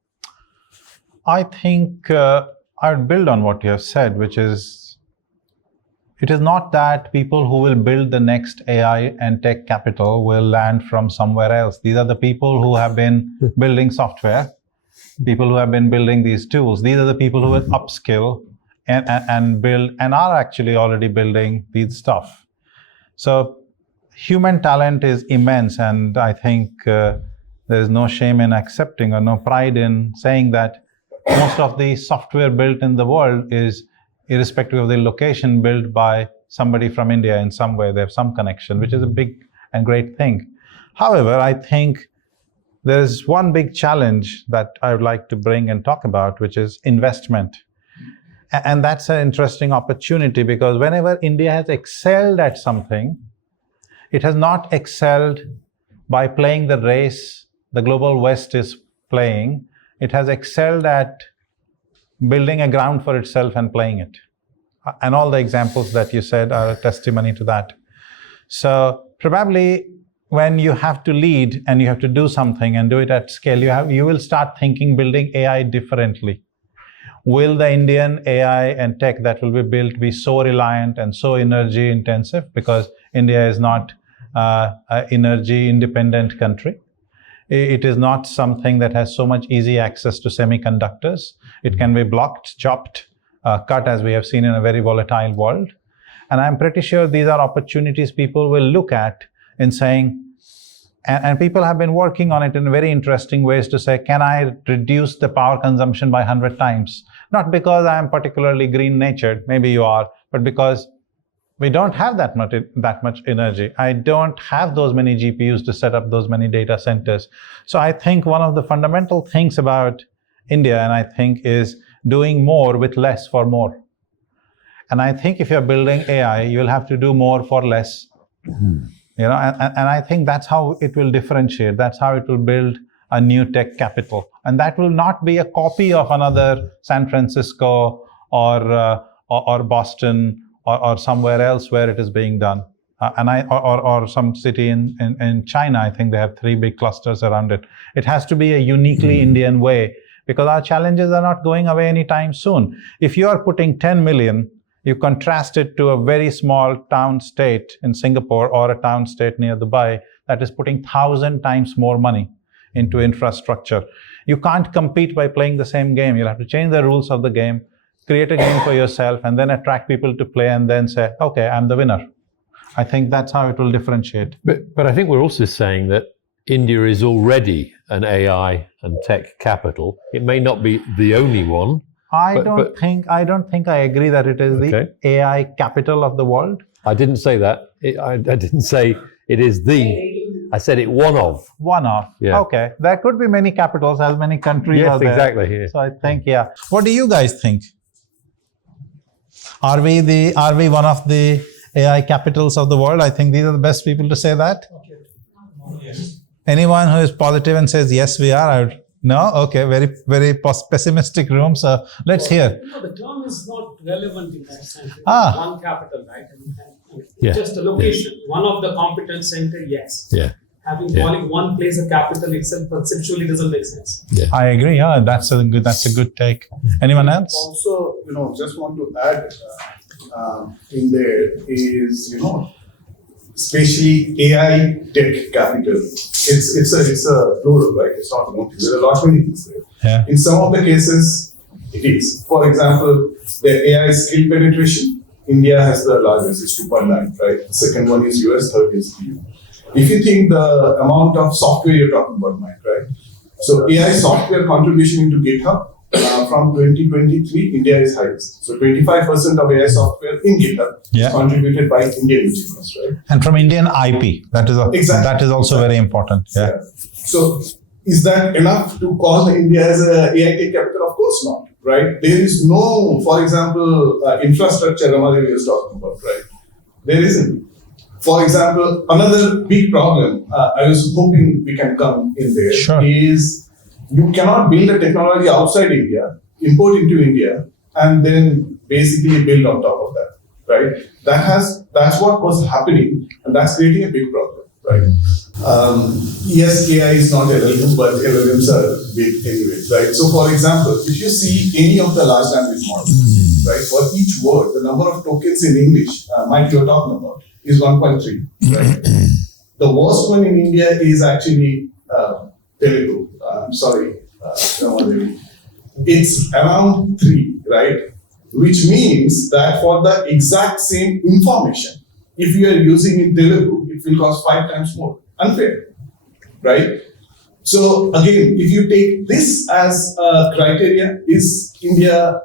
I think I would build on what you have said, which is, it is not that people who will build the next AI and tech capital will land from somewhere else. These are the people who have been building software, people who have been building these tools. These are the people who will upskill and build and are actually already building these stuff. So human talent is immense, and I think there's no shame in accepting or no pride in saying that most of the software built in the world is, irrespective of the location, built by somebody from India in some way. They have some connection, which is a big and great thing. However, I think there's one big challenge that I would like to bring and talk about, which is investment. And that's an interesting opportunity, because whenever India has excelled at something, it has not excelled by playing the race the global West is playing. It has excelled at building a ground for itself and playing it. And all the examples that you said are a testimony to that. So probably when you have to lead and you have to do something and do it at scale, you will start thinking building AI differently. Will the Indian AI and tech that will be built be so reliant and so energy intensive? Because India is not an energy independent country. It is not something that has so much easy access to semiconductors. It can be blocked, chopped, cut, as we have seen in a very volatile world. And I'm pretty sure these are opportunities people will look at in saying, and people have been working on it in very interesting ways to say, can I reduce the power consumption by 100 times? Not because I am particularly green-natured, maybe you are, but because we don't have that much energy. I don't have those many GPUs to set up those many data centers. So I think one of the fundamental things about India, and I think, is doing more with less for more. And I think if you're building AI, you'll have to do more for less. You know, and I think that's how it will differentiate. That's how it will build a new tech capital. And that will not be a copy of another San Francisco or Boston or somewhere else where it is being done. Or some city in China. I think they have 3 big clusters around it. It has to be a uniquely Indian way, because our challenges are not going away anytime soon. If you are putting 10 million, you contrast it to a very small town state in Singapore or a town state near Dubai that is putting 1,000 times more money into infrastructure. You can't compete by playing the same game. You'll have to change the rules of the game, create a game for yourself, and then attract people to play and then say, okay, I'm the winner. I think that's how it will differentiate. But I think we're also saying that India is already an AI and tech capital. It may not be the only one. I don't think I agree that it is the AI capital of the world. I didn't say that. I didn't say it is the. I said it one of. One of. Yeah. Okay. There could be many capitals, as many countries are there. Yes, exactly. Yeah. So I think, yeah. What do you guys think? Are we one of the AI capitals of the world? I think these are the best people to say that. Okay. Yes. Anyone who is positive and says yes, we are. No? Okay, very, very pessimistic room. So let's hear. No, the term is not relevant in that sense. One capital, right? Just a location. Yeah. One of the competence center, yes. Yeah. Calling one place a capital itself conceptually doesn't make sense. Yeah. I agree. Yeah, that's a good take. Anyone else? Also, just want to add in there is, especially AI tech capital. It's a plural, right? It's not one. There are a lot many things there. Yeah. In some of the cases, it is. For example, the AI skill penetration, India has the largest, it's 2.9, right? The second one is US, third is EU. If you think the amount of software you're talking about, Mike, right? So AI software contribution into GitHub from 2023, India is highest. So 25% of AI software in GitHub is contributed by Indian engineers, right? And from Indian IP, that is also very important. Yeah. So is that enough to call India as a AI tech capital? Of course not, right? There is no, for example, infrastructure Ramadevi is talking about, right? There isn't. For example, another big problem, I was hoping we can come in there, is you cannot build a technology outside India, import into India, and then basically build on top of that, right? That's what was happening, and that's creating a big problem, right? Yes, AI is not LLM, but LLMs are big anyway, right? So for example, if you see any of the large language models, right, for each word, the number of tokens in English, Mike, you're talking about, is 1.3, right? The worst one in India is actually Telugu. I'm sorry, Ramadevi. It's around 3, right? Which means that for the exact same information, if you are using in Telugu, it will cost 5 times more. Unfair, right? So again, if you take this as a criteria, is India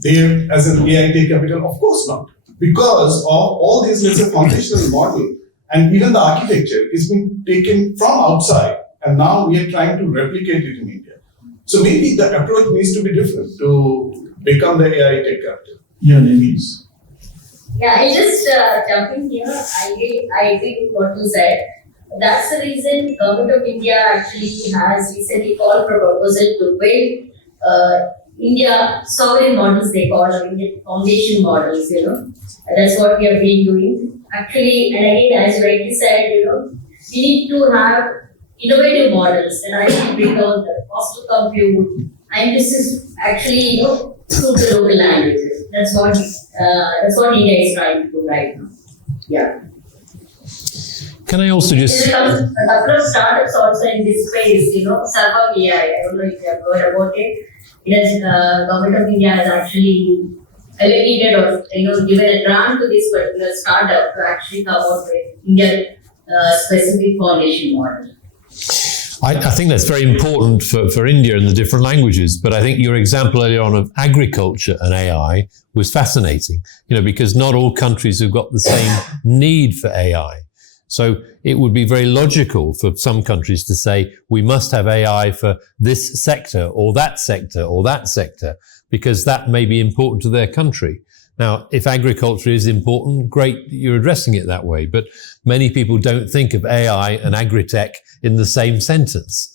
there as an AI tech capital? Of course not. Because of all these, let's say, foundational model and even the architecture is being taken from outside, and now we are trying to replicate it in India. So maybe the approach needs to be different to become the AI tech capital. Yeah, Nevis. Yeah, I just jump in here. I agree with what you said. That's the reason Government of India actually has recently called for a proposal to build India sovereign models, they call, or Indian foundation models, That's what we have been doing. Actually, and again, as rightly said, we need to have innovative models and actually bring down the cost to compute. And this is actually, through the local languages. That's what India is trying to do right now. Yeah. Can I also just... There are a couple of startups also in this space, Server AI. I don't know if you have heard about it. Government of India has actually allocated or given a grant to this particular startup to actually come out with Indian specific foundation model. I think that's very important for India and the different languages. But I think your example earlier on of agriculture and AI was fascinating, because not all countries have got the same need for AI. So it would be very logical for some countries to say, we must have AI for this sector or that sector or that sector, because that may be important to their country. Now, if agriculture is important, great, you're addressing it that way. But many people don't think of AI and agri-tech in the same sentence.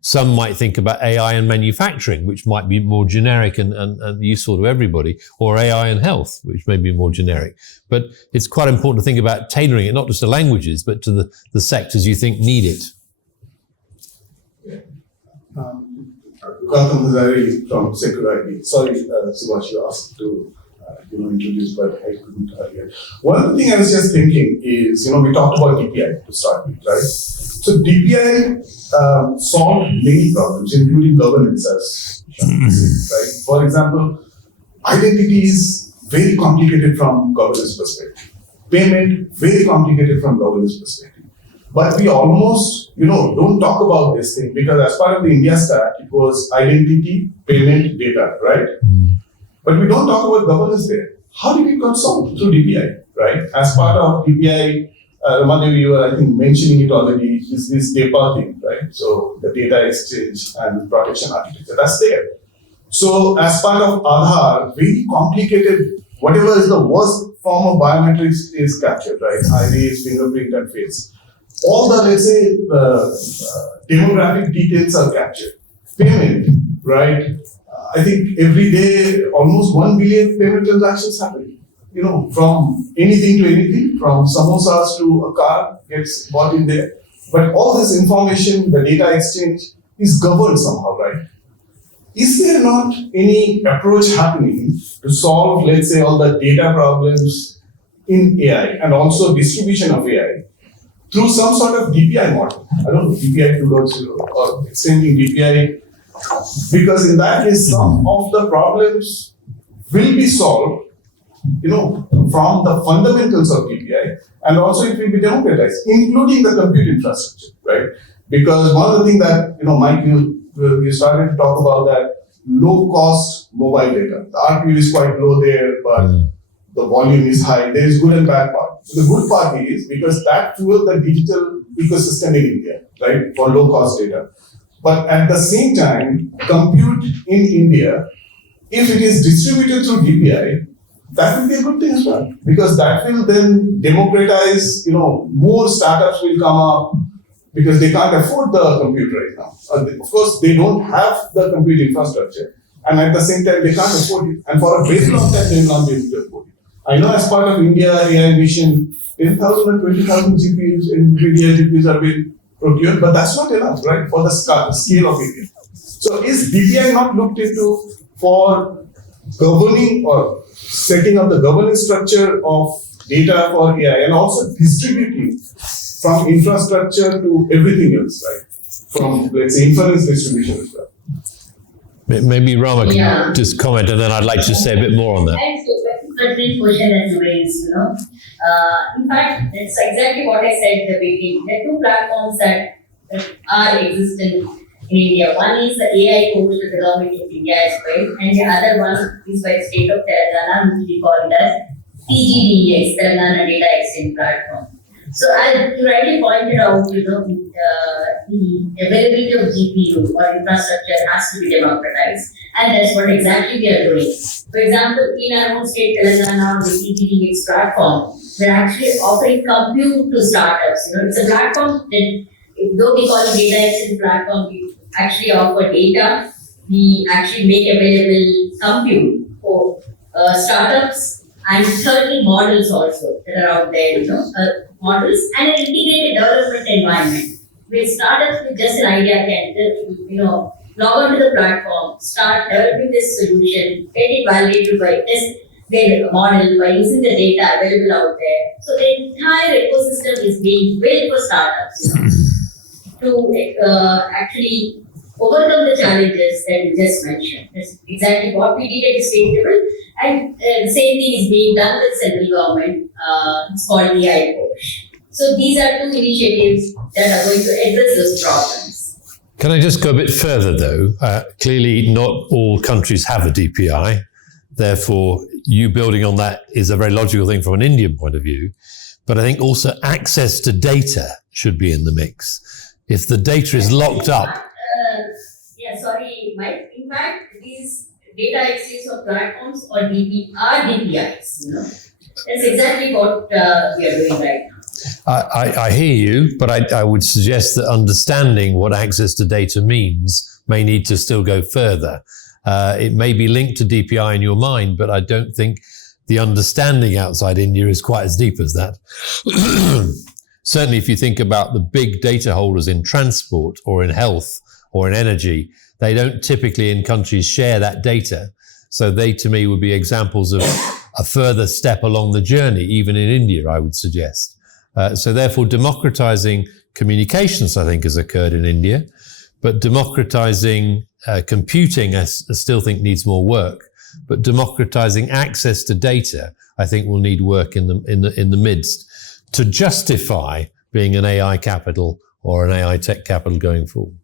Some might think about AI and manufacturing, which might be more generic and useful to everybody, or AI and health, which may be more generic. But it's quite important to think about tailoring it, not just to languages, but to the sectors you think need it. Gautam Hazari from Security. Sorry, Subhash, you asked to introduce, but I couldn't earlier. One of the things I was just thinking is, we talked about DPI to start with, right? So DPI solved many problems, including governance, right? For example, identity is very complicated from governance perspective. Payment, very complicated from governance perspective. But we almost, don't talk about this thing because as part of the India stack, it was identity, payment, data, right? But we don't talk about governance there. How did it got solved? Through DPI, right? As part of DPI, Ramadevi, you were, I think, mentioning it already, is this DEPA thing, right? So the data exchange and protection architecture, that's there. So as part of Aadhaar, very complicated, whatever is the worst form of biometrics is captured, right? iris, fingerprint, and face. All the, let's say, demographic details are captured. Payment, right? I think every day, almost 1 billion payment transactions happen. From anything to anything, from samosas to a car gets bought in there. But all this information, the data exchange, is governed somehow, right? Is there not any approach happening to solve, let's say, all the data problems in AI and also distribution of AI through some sort of DPI model? I don't know, DPI 2.0 or extending DPI. Because in that case, some of the problems will be solved, from the fundamentals of DPI, and also it will be democratized, including the compute infrastructure, right? Because one of the things that, Mike, you started to talk about that low-cost mobile data. The RPU is quite low there, but the volume is high. There is good and bad part. So the good part is because that fuels the digital ecosystem in India, right, for low-cost data. But at the same time, compute in India, if it is distributed through DPI, that will be a good thing as well, because that will then democratize, more startups will come up because they can't afford the compute right now. Of course, they don't have the compute infrastructure, and at the same time, they can't afford it. And for a very long time, they will not be able to afford it. I know as part of India AI Mission, 10,000 and 20,000 GPUs and NVIDIA GPUs are being procured, but that's not enough, right, for the scale of India. So is DPI not looked into for governing or setting up the governance structure of data for AI and also distributing from infrastructure to everything else, right? From, let's say, inference distribution as well. Maybe Rama can just comment, and then I'd like to say a bit more on that. Great question that you raised, In fact, that's exactly what I said at the beginning. There are two platforms that are existent in India. One is the AI course that the government of India has built, and the other one is by the state of Telangana, which we call it as TGDEX, Telangana Data Exchange Platform. So as you rightly pointed out, the availability of GPU or infrastructure has to be democratized, and that's what exactly we are doing. For example, in our own state, Telangana, the TGDEX platform, we're actually offering compute to startups. It's a platform that, though we call it data exchange platform, we actually offer data. We actually make available compute for startups and certain models also that are out there, models, and an integrated development environment where startups with just an idea can, log onto the platform, start developing this solution, get it validated by test their model by using the data available out there. So the entire ecosystem is being built for startups, to actually overcome the challenges that you just mentioned. That's exactly what we did at the state level, and the same thing is being done with central government. It's called AI Coach. So these are two initiatives that are going to address those problems. Can I just go a bit further, though? Clearly, not all countries have a DPI. Therefore, you building on that is a very logical thing from an Indian point of view. But I think also access to data should be in the mix. If the data is locked up. Sorry, Mike. In fact, these data exchange of platforms or DPIs. That's exactly what we are doing right now. I hear you, but I would suggest that understanding what access to data means may need to still go further. It may be linked to DPI in your mind, but I don't think the understanding outside India is quite as deep as that. Certainly, if you think about the big data holders in transport or in health or in energy, they don't typically in countries share that data. So they, to me, would be examples of a further step along the journey, even in India, I would suggest. So therefore, democratizing communications, I think, has occurred in India, but democratizing computing, I still think needs more work. But democratizing access to data, I think, will need work in the midst to justify being an AI capital or an AI tech capital going forward.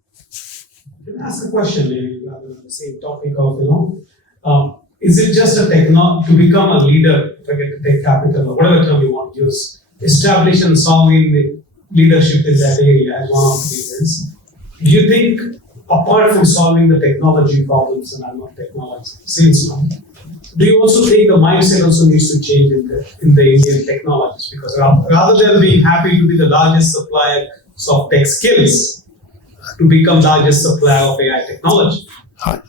Can I ask a question, maybe on the same topic of, is it just a to become a leader, if I get to take capital or whatever term you want to use, establish and solving the leadership in that area as one of the reasons? Do you think, apart from solving the technology problems, and I'm not technology since now, do you also think the mindset also needs to change in the Indian technologies? Because rather than being happy to be the largest supplier of tech skills, to become largest supplier of AI technology,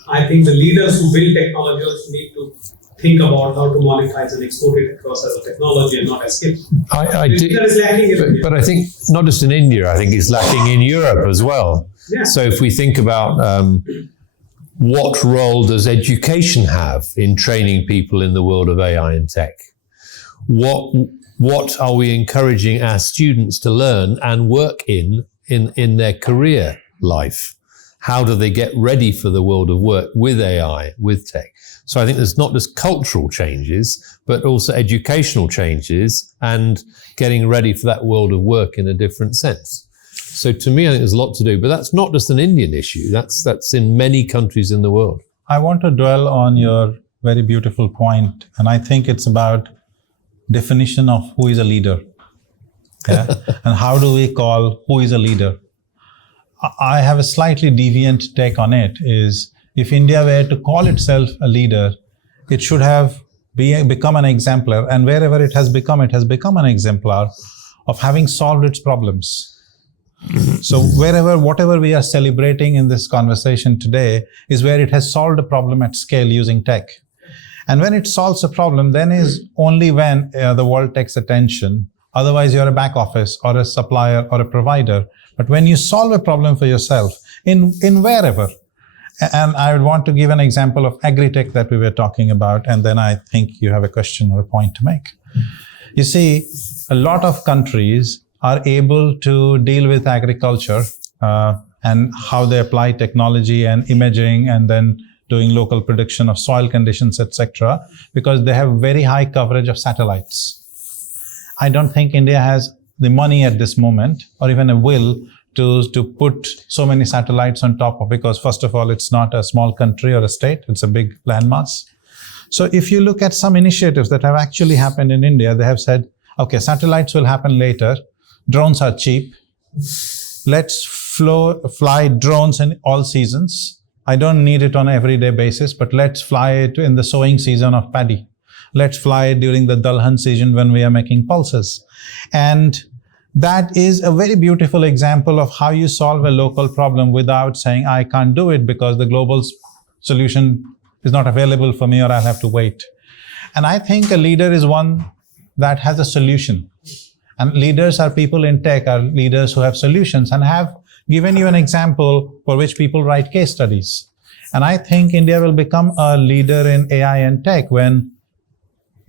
I think the leaders who build technology also need to think about how to monetize and export it across as a technology and not as skills. But I think not just in India, I think it's lacking in Europe as well. Yeah. So if we think about what role does education have in training people in the world of AI and tech? What are we encouraging our students to learn and work in their career life? How do they get ready for the world of work with AI, with tech? So I think there's not just cultural changes, but also educational changes and getting ready for that world of work in a different sense. So to me, I think there's a lot to do, but that's not just an Indian issue. That's in many countries in the world. I want to dwell on your very beautiful point, and I think it's about definition of who is a leader. Yeah? And how do we call who is a leader? I have a slightly deviant take on it, is if India were to call itself a leader, it should have become an exemplar, and wherever it has become an exemplar of having solved its problems. So whatever we are celebrating in this conversation today is where it has solved a problem at scale using tech. And when it solves a problem, then is only when the world takes attention. Otherwise, you're a back office or a supplier or a provider. But when you solve a problem for yourself in wherever, and I would want to give an example of agri-tech that we were talking about, and then I think you have a question or a point to make. You see, a lot of countries are able to deal with agriculture and how they apply technology and imaging and then doing local prediction of soil conditions, etc., because they have very high coverage of satellites. I don't think India has the money at this moment, or even a will, to put so many satellites on top of, because first of all, it's not a small country or a state, it's a big landmass. So if you look at some initiatives that have actually happened in India, they have said, okay, satellites will happen later, drones are cheap, let's fly drones in all seasons. I don't need it on an everyday basis, but let's fly it in the sowing season of paddy. Let's fly it during the Dalhan season when we are making pulses. And that is a very beautiful example of how you solve a local problem without saying, I can't do it because the global solution is not available for me or I'll have to wait. And I think a leader is one that has a solution. And leaders are people in tech, are leaders who have solutions and have given you an example for which people write case studies. And I think India will become a leader in AI and tech when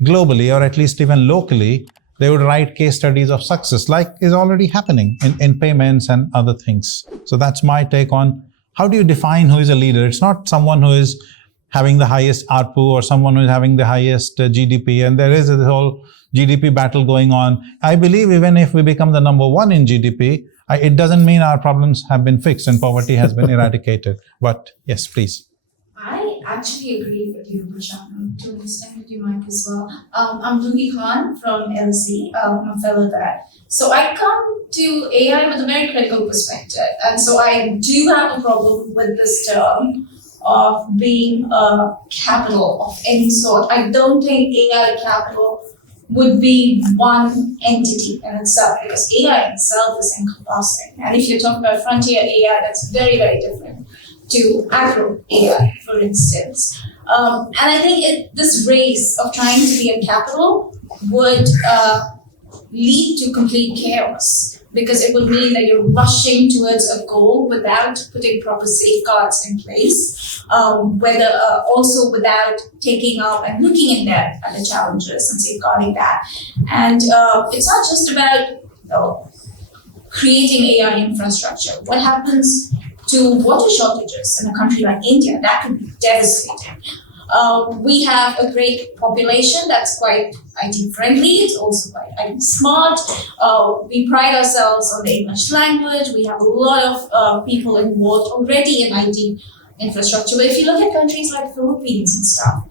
globally, or at least even locally, they would write case studies of success, like is already happening in payments and other things. So that's my take on how do you define who is a leader? It's not someone who is having the highest ARPU or someone who is having the highest GDP. And there is this whole GDP battle going on. I believe even if we become the number one in GDP, it doesn't mean our problems have been fixed and poverty has been eradicated. But yes, please. I actually agree with you, Prashant, to an extent with you, Mike, as well. I'm Ruhi Khan from LC. I'm a fellow there. So I come to AI with a very critical perspective. And so I do have a problem with this term of being a capital of any sort. I don't think AI capital would be one entity in itself, because AI itself is encompassing. And if you're talking about frontier AI, that's very, very different to agro AI, for instance. And I think this race of trying to be a capital would lead to complete chaos, because it would mean that you're rushing towards a goal without putting proper safeguards in place, also without taking up and looking in depth at the challenges and safeguarding that. And it's not just about creating AI infrastructure. What happens to water shortages in a country like India? That could be devastating. We have a great population that's quite IT friendly. It's also quite IT smart. We pride ourselves on the English language. We have a lot of people involved already in IT infrastructure. But if you look at countries like Philippines and stuff,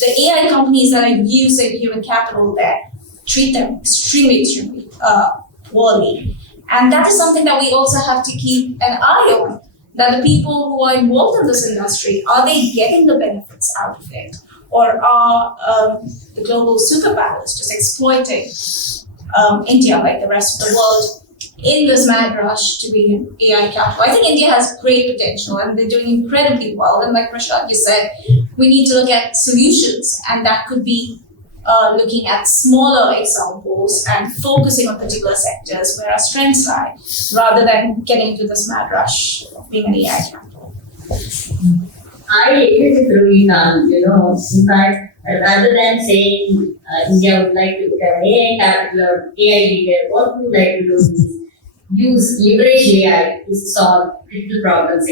the AI companies that are using human capital there treat them extremely poorly. And that is something that we also have to keep an eye on, that the people who are involved in this industry, are they getting the benefits out of it? Or are the global superpowers just exploiting India like the rest of the world in this mad rush to be an AI capital? I think India has great potential and they're doing incredibly well. And like Prashant, you said, we need to look at solutions, and that could be looking at smaller examples and focusing on particular sectors where our strengths lie, rather than getting into this mad rush of being an AI capital. I agree with Ruhi Khan. In fact, rather than saying India would like to become AI capital or AI leader, what we would like to do is leverage AI to solve critical problems.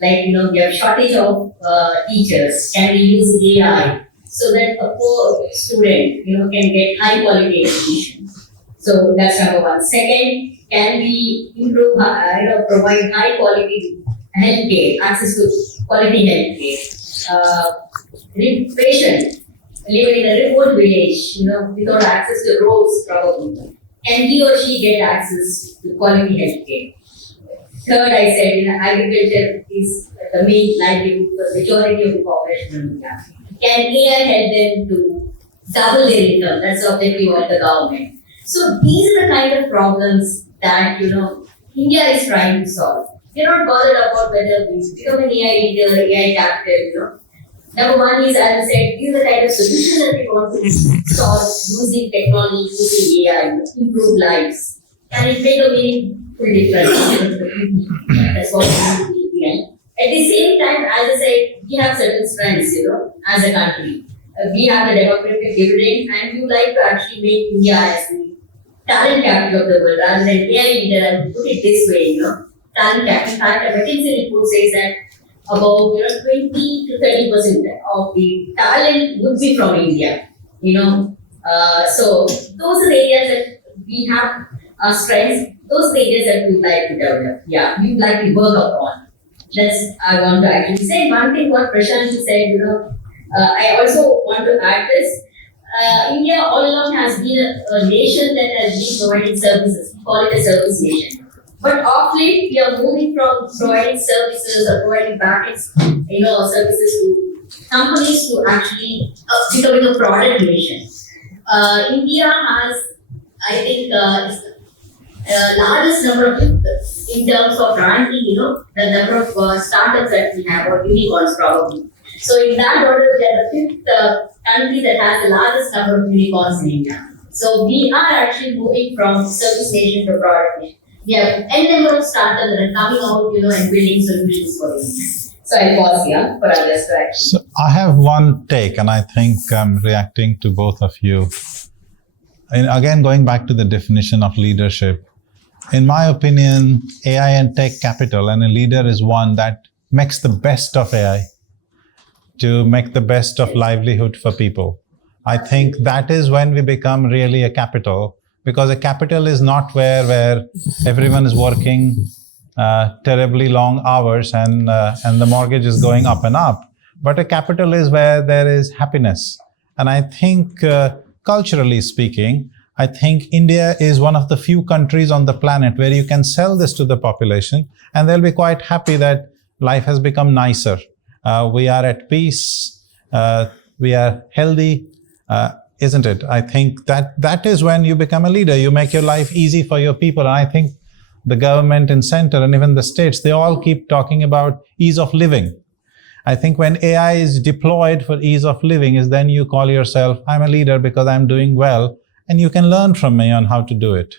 Like, we have shortage of teachers. Can we use AI so that a poor student, can get high quality education? So that's number one. Second, can we improve, provide high quality healthcare, access to quality healthcare. Patient living in a remote village, without access to roads, probably, can he or she get access to quality healthcare? Third, I said, agriculture is the main livelihood for the majority of the population in India. Can AI help them to double their income? That's the objective of the government. So these are the kind of problems that India is trying to solve. We're not bothered about whether we become an AI leader, AI capital. Number one is, as I said, these are the kind of solutions that we want to solve using technology, using AI, improve lives. Can it make a meaningful difference? That's what we need to be. At the same time, as I said, we have certain strengths, as a country. We have the demographic dividend, and we would like to actually make India as the talent capital of the world, rather than AI leader. I would put it this way, talent capital. In fact, a McKinsey report says that about 20 to 30% of the talent would be from India. So those are the areas that we have our strengths. Those are the areas that we would like to develop. Yeah, we would like to work upon. That's I want to actually say. One thing what Prashant said, I also want to add this. India all along has been a nation that has been providing services. We call it a service nation. But of late, we are moving from providing services or providing backend, services to companies to actually becoming a product nation. India has, I think, largest number of people in terms of ranking, the number of startups that we have, or unicorns probably. So in that order, we are the fifth country that has the largest number of unicorns in India. So we are actually moving from service nation to product nation. We have n number of startups that are coming out, and building solutions for India. So I'll pause here for others to actually. So I have one take, and I think I'm reacting to both of you. And again, going back to the definition of leadership, in my opinion, AI and tech capital, and a leader is one that makes the best of AI to make the best of livelihood for people. I think that is when we become really a capital, because a capital is not where everyone is working terribly long hours and the mortgage is going up and up. But a capital is where there is happiness. And I think culturally speaking, I think India is one of the few countries on the planet where you can sell this to the population and they'll be quite happy that life has become nicer. We are at peace, we are healthy, isn't it? I think that is when you become a leader. You make your life easy for your people. And I think the government and center and even the states, they all keep talking about ease of living. I think when AI is deployed for ease of living is then you call yourself, I'm a leader because I'm doing well, and you can learn from me on how to do it.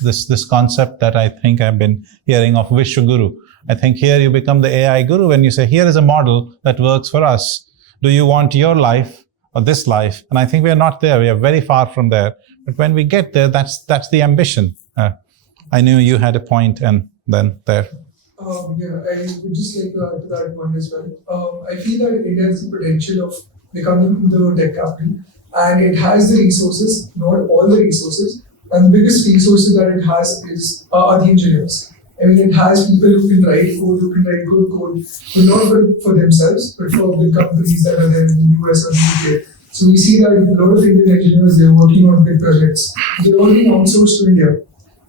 This concept that I think I've been hearing of Vishwaguru. I think here you become the AI guru when you say, here is a model that works for us. Do you want your life or this life? And I think we are not there. We are very far from there. But when we get there, that's the ambition. I knew you had a point, and then there. Yeah, I would just like to add to that point as well. I feel that India has the potential of becoming the tech capital, and it has the resources, not all the resources, and the biggest resources that it has are the engineers. I mean, it has people who can write code, who can write good code, but not for themselves, but for big companies that are there in the US or the UK. So we see that a lot of Indian engineers, they're working on big projects. They're all being outsourced to India.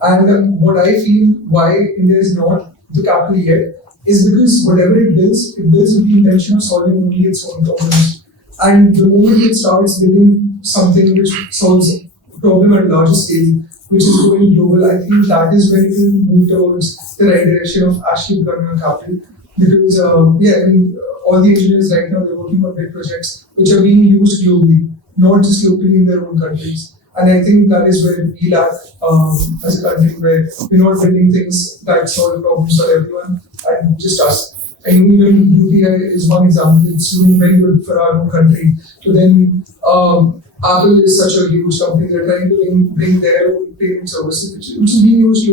And what I feel why India is not the capital yet is because whatever it builds with the intention of solving only its own problems. And the moment it starts building something which solves a problem at a larger scale, which is going global, I think that is when it will move towards the right direction of actually becoming a capital. Because, all the engineers right now, they're working on big projects which are being used globally, not just locally in their own countries. And I think that is where we lack as a country, where we're not building things that solve problems for everyone and just us. And even UPI is one example. It's doing very good for our own country. So then Apple is such a huge company. They're trying to bring their own payment services, which is being used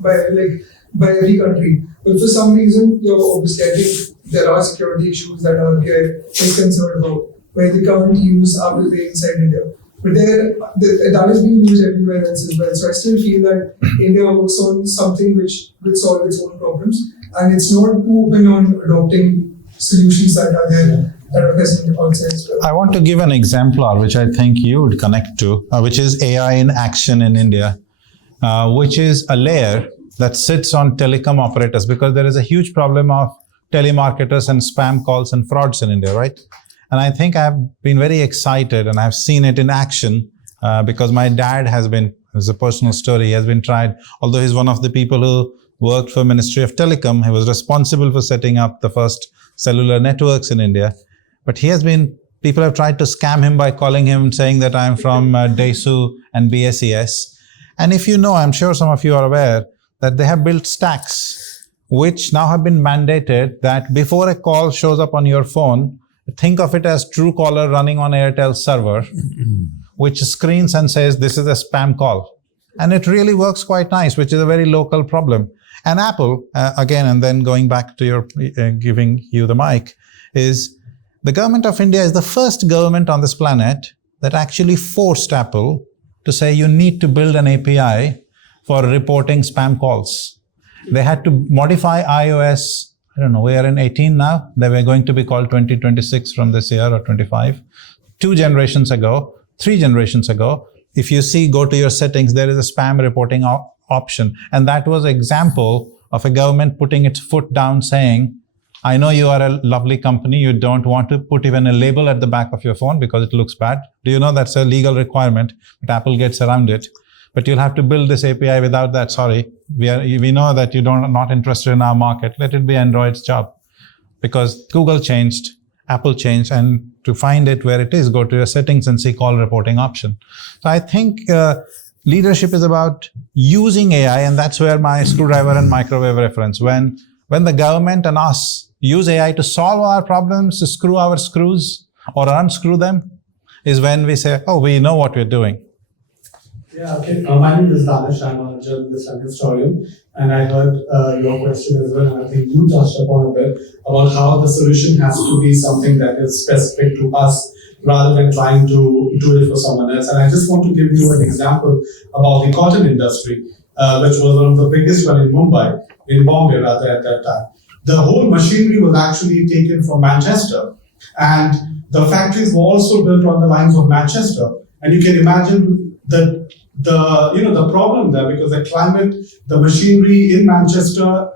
by every country. But for some reason, obviously, I think there are security issues that RBI is concerned about, where they can't use Apple Pay inside India. But that is being used everywhere else as well. So I still feel that India works on something which will solve its own problems. and it's not too open on adopting solutions that are there that are present outside as well. I want to give an exemplar which I think you would connect to, which is AI in action in India, which is a layer that sits on telecom operators, because there is a huge problem of telemarketers and spam calls and frauds in India, right? And I think I've been very excited and I've seen it in action because my dad has been, it's a personal story, he has been tried, although he's one of the people who worked for Ministry of Telecom. He was responsible for setting up the first cellular networks in India. But he has been, people have tried to scam him by calling him, saying that I'm from DaySU and BSES. And if you know, I'm sure some of you are aware, that they have built stacks, which now have been mandated that before a call shows up on your phone, think of it as Truecaller running on Airtel's server, which screens and says, this is a spam call. And it really works quite nice, which is a very local problem. And Apple, again, and then going back to your giving you the mic, is the government of India is the first government on this planet that actually forced Apple to say you need to build an API for reporting spam calls. They had to modify iOS, I don't know, we are in 18 now. They were going to be called 2026 from this year or 25. 3 generations ago, if you see, go to your settings, there is a spam reporting option. And that was an example of a government putting its foot down saying, I know you are a lovely company, you don't want to put even a label at the back of your phone because it looks bad. Do you know that's a legal requirement, but Apple gets around it. But you'll have to build this API without that. Sorry, we know that you are not interested in our market. Let it be Android's job. Because Google changed, Apple changed, and to find it where it is, go to your settings and see call reporting option. So I think leadership is about using AI, and that's where my screwdriver and microwave reference. When the government and us use AI to solve our problems, to screw our screws or unscrew them, is when we say, oh, we know what we're doing. Yeah, okay. My name is Danish. I'm a journalist and historian, and I heard your question as well, and I think you touched upon a bit about how the solution has to be something that is specific to us rather than trying to do it for someone else. And I just want to give you an example about the cotton industry, which was one of the biggest one in Bombay rather at that time. The whole machinery was actually taken from Manchester, and the factories were also built on the lines of Manchester. And you can imagine the problem there, because the climate, the machinery in Manchester,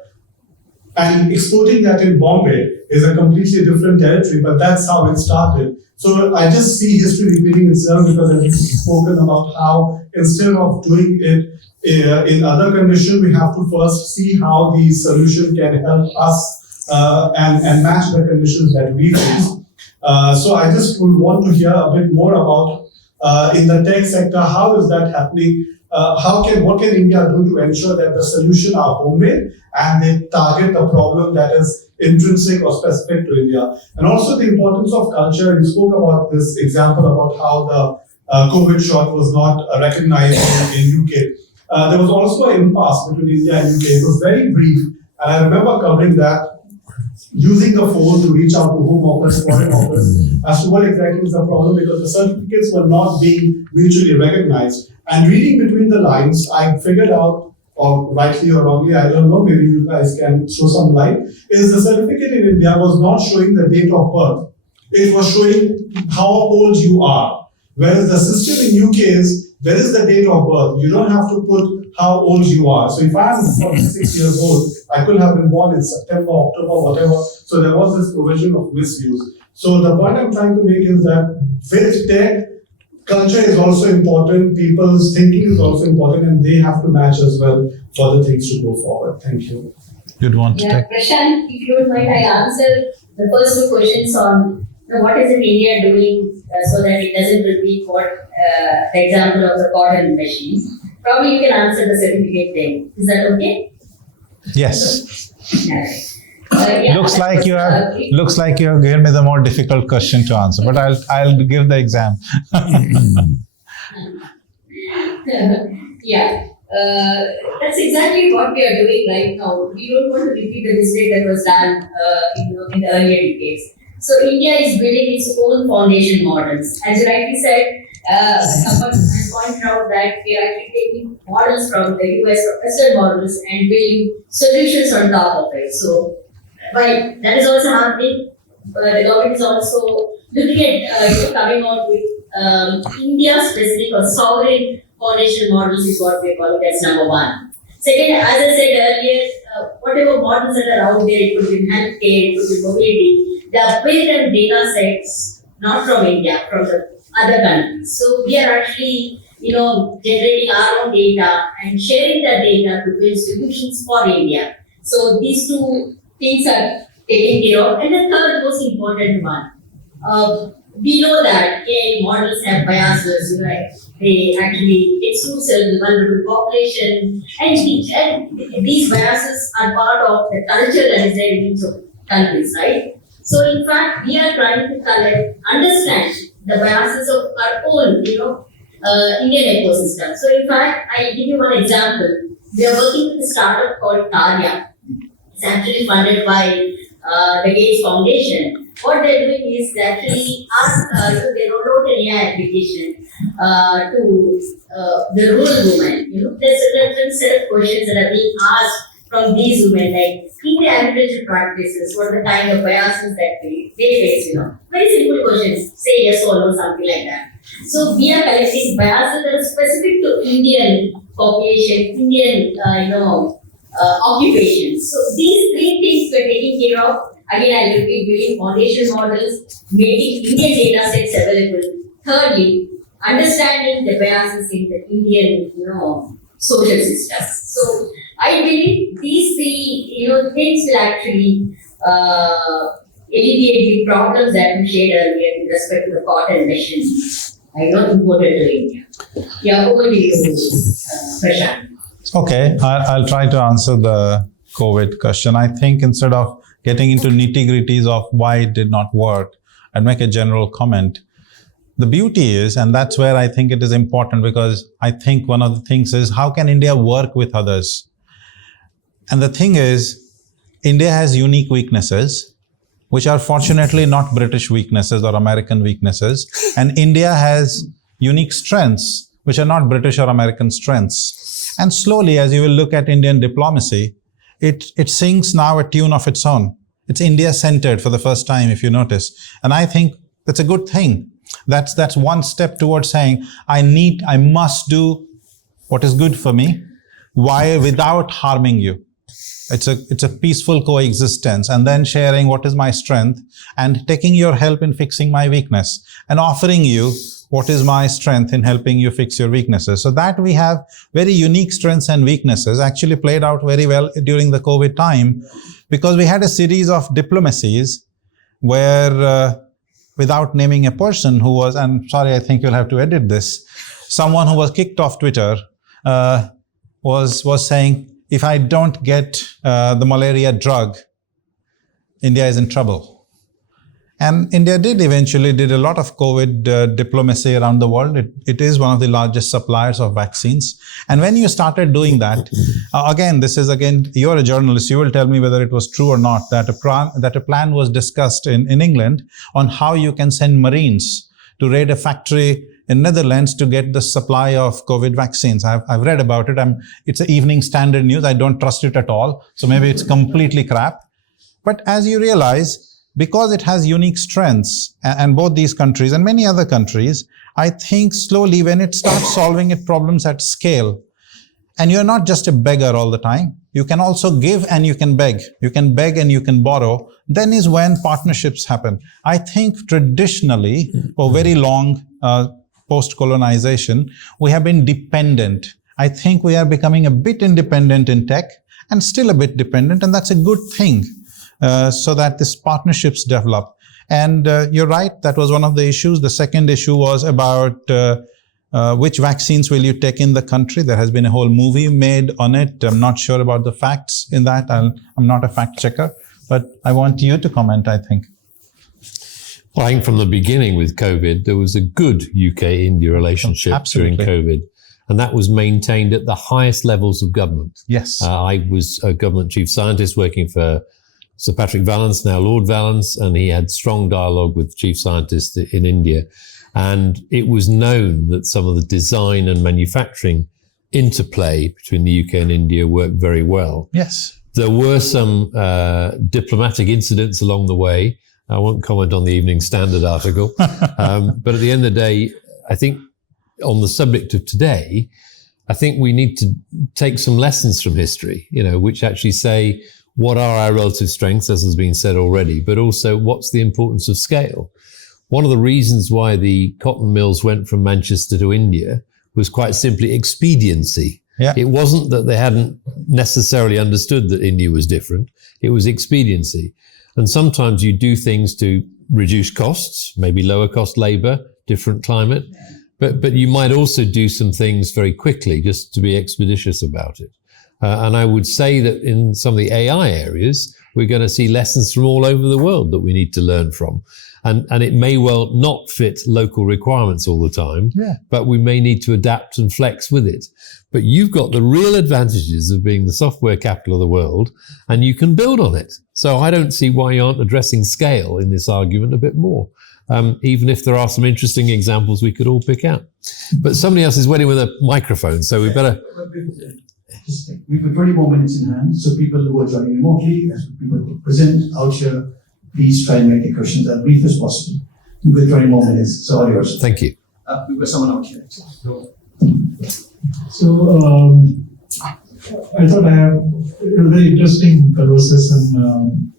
and exporting that in Bombay is a completely different territory, but that's how it started. So I just see history repeating itself, because I've spoken about how instead of doing it in other conditions, we have to first see how the solution can help us and match the conditions that we face. So I just would want to hear a bit more about in the tech sector, how is that happening? What can India do to ensure that the solution are homemade and they target the problem that is intrinsic or specific to India? And also the importance of culture. You spoke about this example about how the COVID shot was not recognized in UK. There was also an impasse between India and UK. It was very brief, and I remember covering that, using the phone to reach out to home office, foreign office, as to what exactly is the problem, because the certificates were not being mutually recognized. And reading between the lines, I figured out, or rightly or wrongly, I don't know, maybe you guys can throw some light, is the certificate in India was not showing the date of birth. It was showing how old you are. Whereas the system in UK is, where is the date of birth? You don't have to put how old you are. So if I'm 46 years old, I could have been born in September, October, whatever. So there was this provision of misuse. So the point I'm trying to make is that with tech, culture is also important, people's thinking is also important, and they have to match as well for the things to go forward. Thank you. You'd want to take? Prashant, if you don't mind, I answer the first 2 questions on what is India doing so that it doesn't repeat the example of the cotton machine. Probably you can answer the certificate thing. Is that okay? Yes. Yeah, looks like you have given me the more difficult question to answer, but I'll give the exam. Yeah, that's exactly what we are doing right now. We don't want to repeat the mistake that was done in the earlier decades. So India is building its own foundation models. As you rightly said, someone has pointed out that we are actually taking models from the US Western models and building solutions on top of it. So, while that is also happening, the government is also looking at coming out with India-specific or sovereign foundation models is what we call it as number one. Second, as I said earlier, whatever models that are out there, it could be healthcare, it could be mobility, they are built on data sets not from India, from the other countries. So we are actually, generating our own data and sharing that data to build solutions for India. So these two things are taken care of. And the third most important one, we know that AI models have biases, they actually exclude certain vulnerable population, and these biases are part of the culture that is there in each of countries, right? So in fact, we are trying to understand the biases of our own, Indian ecosystem. So in fact, I give you one example. We are working with a startup called Tarya. It's actually funded by the Gates Foundation. What they're doing is they actually they wrote an AI application to the rural women. There's a different set of questions that are being asked from these women, like in the agricultural practices, what are the kind of biases that they face, Very simple questions, say yes or no, something like that. So we are collecting biases that are specific to Indian population, Indian, occupations. So these three things we're taking care of. Again, I will be building foundation models, making Indian data sets available. Thirdly, understanding the biases in the Indian, social systems. So I believe these three, things will actually alleviate the problems that we shared earlier with respect to the cotton machines. Imported to India. Yeah, over to you, Prashant. Okay, I'll try to answer the COVID question. I think instead of getting into nitty-gritties of why it did not work, I'd make a general comment. The beauty is, and that's where I think it is important, because I think one of the things is, how can India work with others? And the thing is, India has unique weaknesses, which are fortunately not British weaknesses or American weaknesses. And India has unique strengths, which are not British or American strengths. And slowly, as you will look at Indian diplomacy, it sings now a tune of its own. It's India-centered for the first time, if you notice. And I think that's a good thing. That's one step towards saying, I must do what is good for me, without harming you. It's a peaceful coexistence, and then sharing what is my strength and taking your help in fixing my weakness and offering you what is my strength in helping you fix your weaknesses. So that we have very unique strengths and weaknesses actually played out very well during the COVID time, because we had a series of diplomacies where, without naming a person who was, and sorry, I think you'll have to edit this, someone who was kicked off Twitter was saying, if I don't get the malaria drug, India is in trouble. And India eventually did a lot of COVID diplomacy around the world. It is one of the largest suppliers of vaccines. And when you started doing that, you're a journalist, you will tell me whether it was true or not, that a plan was discussed in England on how you can send Marines to raid a factory in Netherlands to get the supply of COVID vaccines. I've read about it. It's an Evening Standard news. I don't trust it at all. So maybe it's completely crap. But as you realize, because it has unique strengths, and both these countries and many other countries, I think slowly when it starts solving its problems at scale, and you're not just a beggar all the time, you can also give and you can beg. You can beg and you can borrow. Then is when partnerships happen. I think traditionally, for very long, post-colonization, we have been dependent. I think we are becoming a bit independent in tech and still a bit dependent, and that's a good thing, so that these partnerships develop. And you're right, that was one of the issues. The second issue was about which vaccines will you take in the country. There has been a whole movie made on it. I'm not sure about the facts in that. I'm not a fact checker, but I want you to comment, I think. Well, I think from the beginning with COVID, there was a good UK-India relationship Absolutely. during COVID, and that was maintained at the highest levels of government. Yes. I was a government chief scientist working for Sir Patrick Vallance, now Lord Vallance, and he had strong dialogue with chief scientists in India. And it was known that some of the design and manufacturing interplay between the UK and India worked very well. Yes. There were some diplomatic incidents along the way. I won't comment on the Evening Standard article. But at the end of the day, I think on the subject of today, I think we need to take some lessons from history, which actually say what are our relative strengths, as has been said already, but also what's the importance of scale. One of the reasons why the cotton mills went from Manchester to India was quite simply expediency. Yeah. It wasn't that they hadn't necessarily understood that India was different. It was expediency. And sometimes you do things to reduce costs, maybe lower cost labor, different climate, but you might also do some things very quickly just to be expeditious about it. And I would say that in some of the AI areas, we're going to see lessons from all over the world that we need to learn from. And it may well not fit local requirements all the time, but we may need to adapt and flex with it. But you've got the real advantages of being the software capital of the world, and you can build on it. So I don't see why you aren't addressing scale in this argument a bit more, even if there are some interesting examples we could all pick out. But somebody else is waiting with a microphone, so we better... We've got 20 more minutes in hand, so people who are joining remotely, as people who present out here, please try and make the questions as brief as possible. You've got 20 more minutes, so all yours. Thank you. We've got someone out here. So I thought I have a very interesting conversation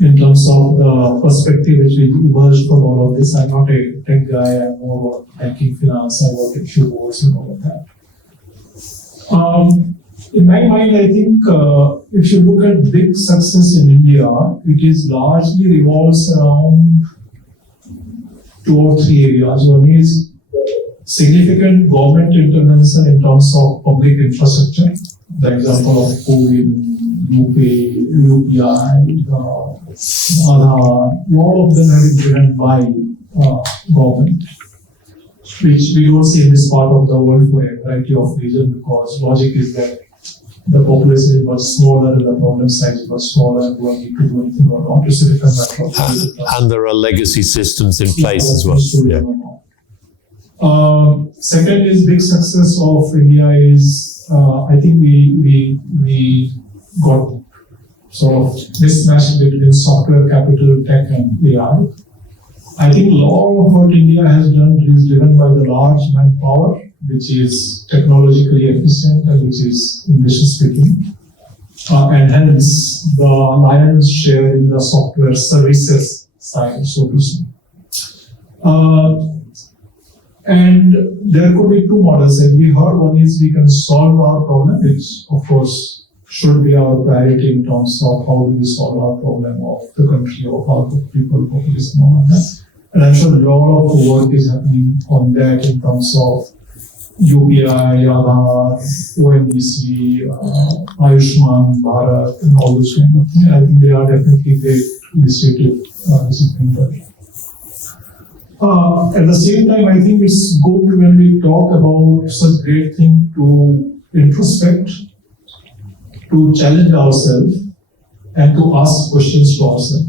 in terms of the perspective which will emerge from all of this. I'm not a tech guy, I'm more about banking finance, I work in few boards and all of that. In my mind, I think if you look at big success in India, it is largely revolves around 2 or 3 areas. One is significant government intervention in terms of public infrastructure. The example of COVID, UPI, Aadhaar, all of them have been driven by government, which we don't see in this part of the world for a variety of reasons, because logic is that the population is much smaller and the problem size is much smaller and we don't need to do anything or not. It's a different matter. And there are legacy systems in place as well. Second is big success of India is I think we got sort of mismatch between software capital, tech and AI. I think a lot of what India has done is driven by the large manpower, which is technologically efficient and which is English speaking. And hence the lion's share in the software services side, so to say. And there could be 2 models that we heard. One is we can solve our problem, which of course should be our priority in terms of how do we solve our problem of the country, of our people, population, and all of that. And I'm sure a lot of work is happening on that in terms of UPI, Aadhaar, ONDC, Ayushman, Bharat, and all those kind of things. I think they are definitely great initiative discipline. At the same time, I think it's good when we talk about such great thing to introspect, to challenge ourselves, and to ask questions to ourselves.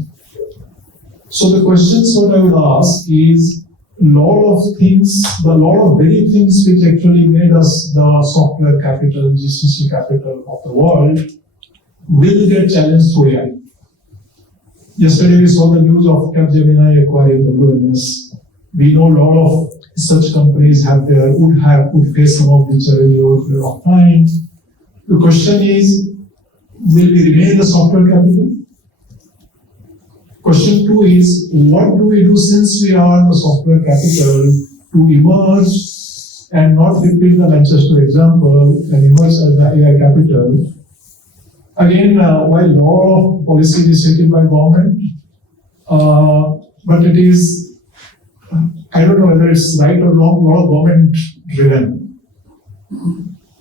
So the questions what I would ask is a lot of very things which actually made us the software capital, GCC capital of the world, will get challenged through AI. Yesterday we saw the news of Capgemini acquiring WNS. We know a lot of such companies would face some of the challenges over a period of time. The question is, will we remain the software capital? Question 2 is, what do we do since we are the software capital to emerge and not repeat the Manchester example and emerge as the AI capital? Again, while a lot of policy is taken by government, but it is, I don't know whether it's right or wrong, a lot of government driven.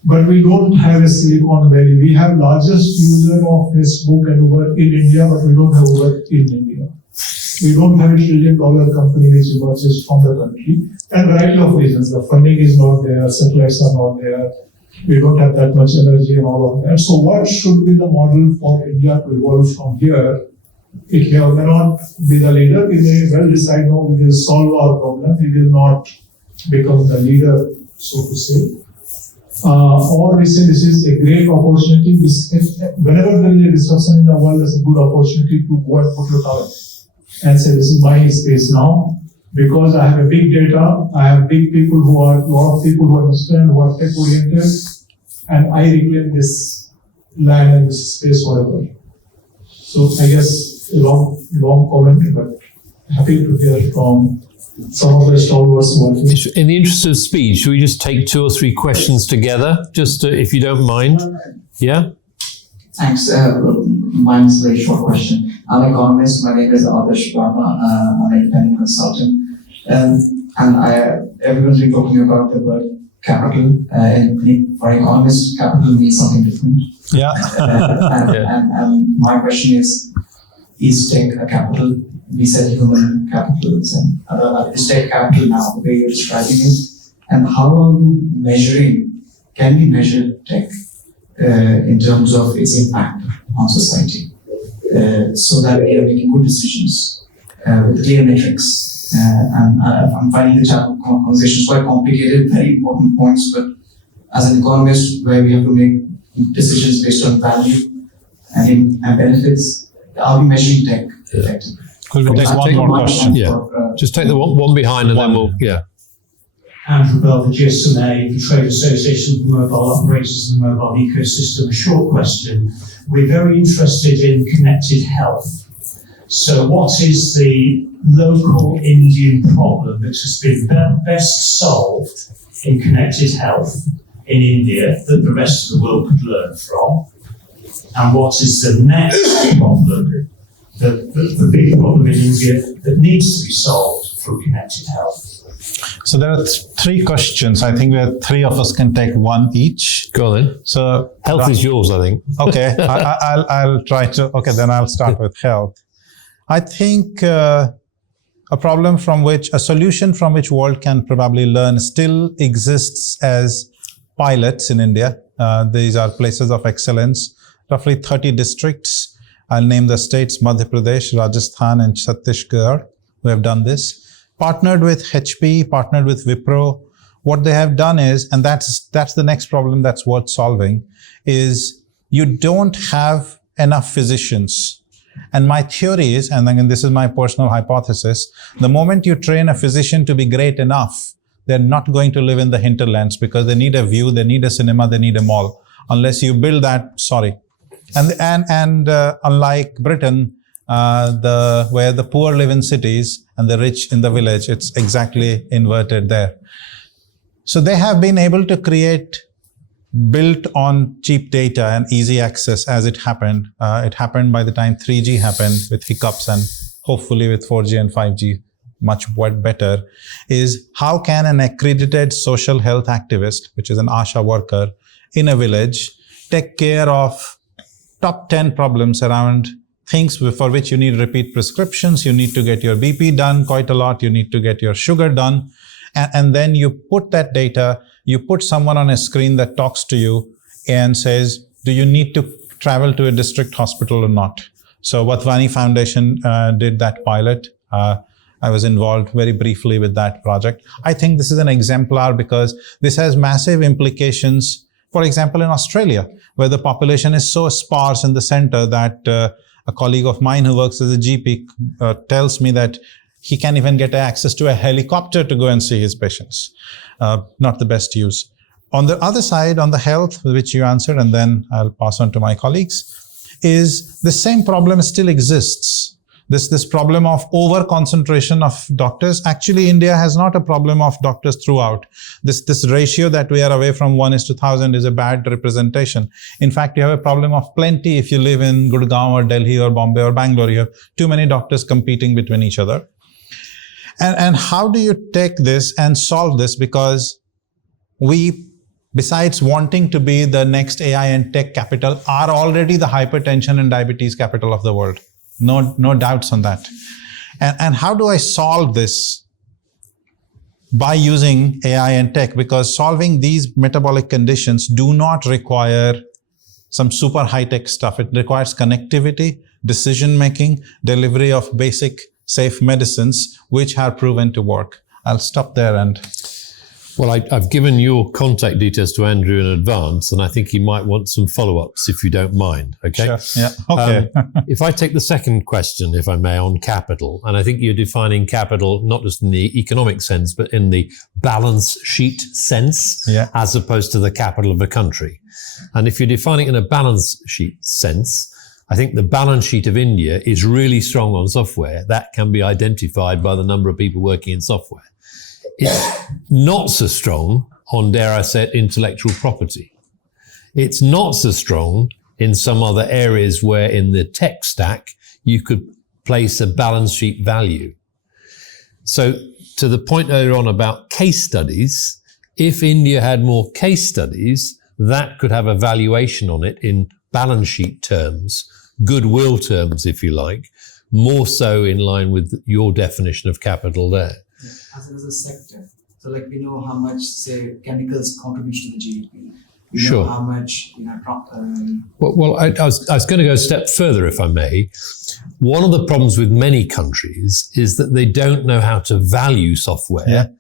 But we don't have a Silicon Valley. We have largest user of Facebook and Uber in India, but we don't have Uber in India. We don't have $1 trillion company which emerges from the country. And a variety of reasons. The funding is not there, satellites are not there. We don't have that much energy and all of that. So what should be the model for India to evolve from here It may or may not be the leader. We may well decide, no, we will solve our problem. We will not become the leader, so to say. Or we say this is a great opportunity. Whenever there is a disruption in the world, there's a good opportunity to go and put your talent and say, this is my space now, because I have a big data, I have big people a lot of people who understand, who are tech oriented, and I reclaim this land and this space forever. So I guess a long comment, but happy to hear from some of the stalwarts watching. In the interest of speed, should we just take 2 or 3 questions together, if you don't mind? Yeah? Thanks. Mine is a very short question. I'm an economist. My name is Adarsh Verma. I'm an independent consultant. Everyone's been talking about the word capital. And for economists, capital means something different. Yeah. And my question is tech a capital? We said human capitals, and is tech capital now, the way you're describing it? And how are you measuring, can we measure tech in terms of its impact on society, so that we are making good decisions with clear metrics? I'm finding the conversations quite complicated, very important points, but as an economist, where we have to make decisions based on value and benefits, are we measuring tech effectively? Could we take one more question? Yeah. Just take the one behind and then we'll, yeah. Andrew Bell, the GSMA, the Trade Association for Mobile Operators and the Mobile Ecosystem. A short question. We're very interested in connected health. So what is the local Indian problem that has been best solved in connected health in India that the rest of the world could learn from? And what is the next problem, the big problem in India that needs to be solved for connected health? So there are 3 questions. I think 3 of us can take one each. Go on then. So Health is yours, I think. Okay, I'll try to. Okay, then I'll start with health. I think a solution from which world can probably learn still exists as pilots in India. These are places of excellence, roughly 30 districts. I'll name the states: Madhya Pradesh, Rajasthan, and Chhattisgarh, who have done this. Partnered with HP, partnered with Wipro. What they have done is, and that's the next problem that's worth solving, is you don't have enough physicians. And my theory is, and again, this is my personal hypothesis, the moment you train a physician to be great enough, they're not going to live in the hinterlands, because they need a view, they need a cinema, they need a mall. Unless you build that, sorry. And unlike Britain, where the poor live in cities and the rich in the village, it's exactly inverted there. So they have been able to create, built on cheap data and easy access as it happened. It happened by the time 3G happened with hiccups, and hopefully with 4G and 5G much better, is how can an accredited social health activist, which is an ASHA worker in a village, take care of top 10 problems around things for which you need repeat prescriptions, you need to get your BP done quite a lot, you need to get your sugar done, and then you put that data, you put someone on a screen that talks to you and says, do you need to travel to a district hospital or not? So Vatvani Foundation did that pilot. I was involved very briefly with that project. I think this is an exemplar because this has massive implications. For example, in Australia, where the population is so sparse in the center that a colleague of mine who works as a GP tells me that he can't even get access to a helicopter to go and see his patients. Not the best use. On the other side, on the health, which you answered, and then I'll pass on to my colleagues, is the same problem still exists. This problem of over-concentration of doctors. Actually, India has not a problem of doctors throughout. This ratio that we are away from 1:1,000 is a bad representation. In fact, you have a problem of plenty if you live in Gurgaon or Delhi or Bombay or Bangalore. You have too many doctors competing between each other. And how do you take this and solve this? Because we, besides wanting to be the next AI and tech capital, are already the hypertension and diabetes capital of the world. No doubts on that. And how do I solve this? By using AI and tech, because solving these metabolic conditions do not require some super high-tech stuff. It requires connectivity, decision-making, delivery of basic safe medicines, which have proven to work. I'll stop there and... Well, I've given your contact details to Andrew in advance, and I think he might want some follow-ups if you don't mind. Okay. Sure. Yeah. Okay. If I take the second question, if I may, on capital, and I think you're defining capital not just in the economic sense, but in the balance sheet sense, as opposed to the capital of a country. And if you're defining it in a balance sheet sense, I think the balance sheet of India is really strong on software. That can be identified by the number of people working in software. It's not so strong on, dare I say, intellectual property. It's not so strong in some other areas where in the tech stack you could place a balance sheet value. So to the point earlier on about case studies, if India had more case studies, that could have a valuation on it in balance sheet terms, goodwill terms, if you like, more so in line with your definition of capital there. As a sector, so like we know how much, say, chemicals contribute to the GDP. We Sure. know how much, Well, I was going to go a step further, if I may. One of the problems with many countries is that they don't know how to value software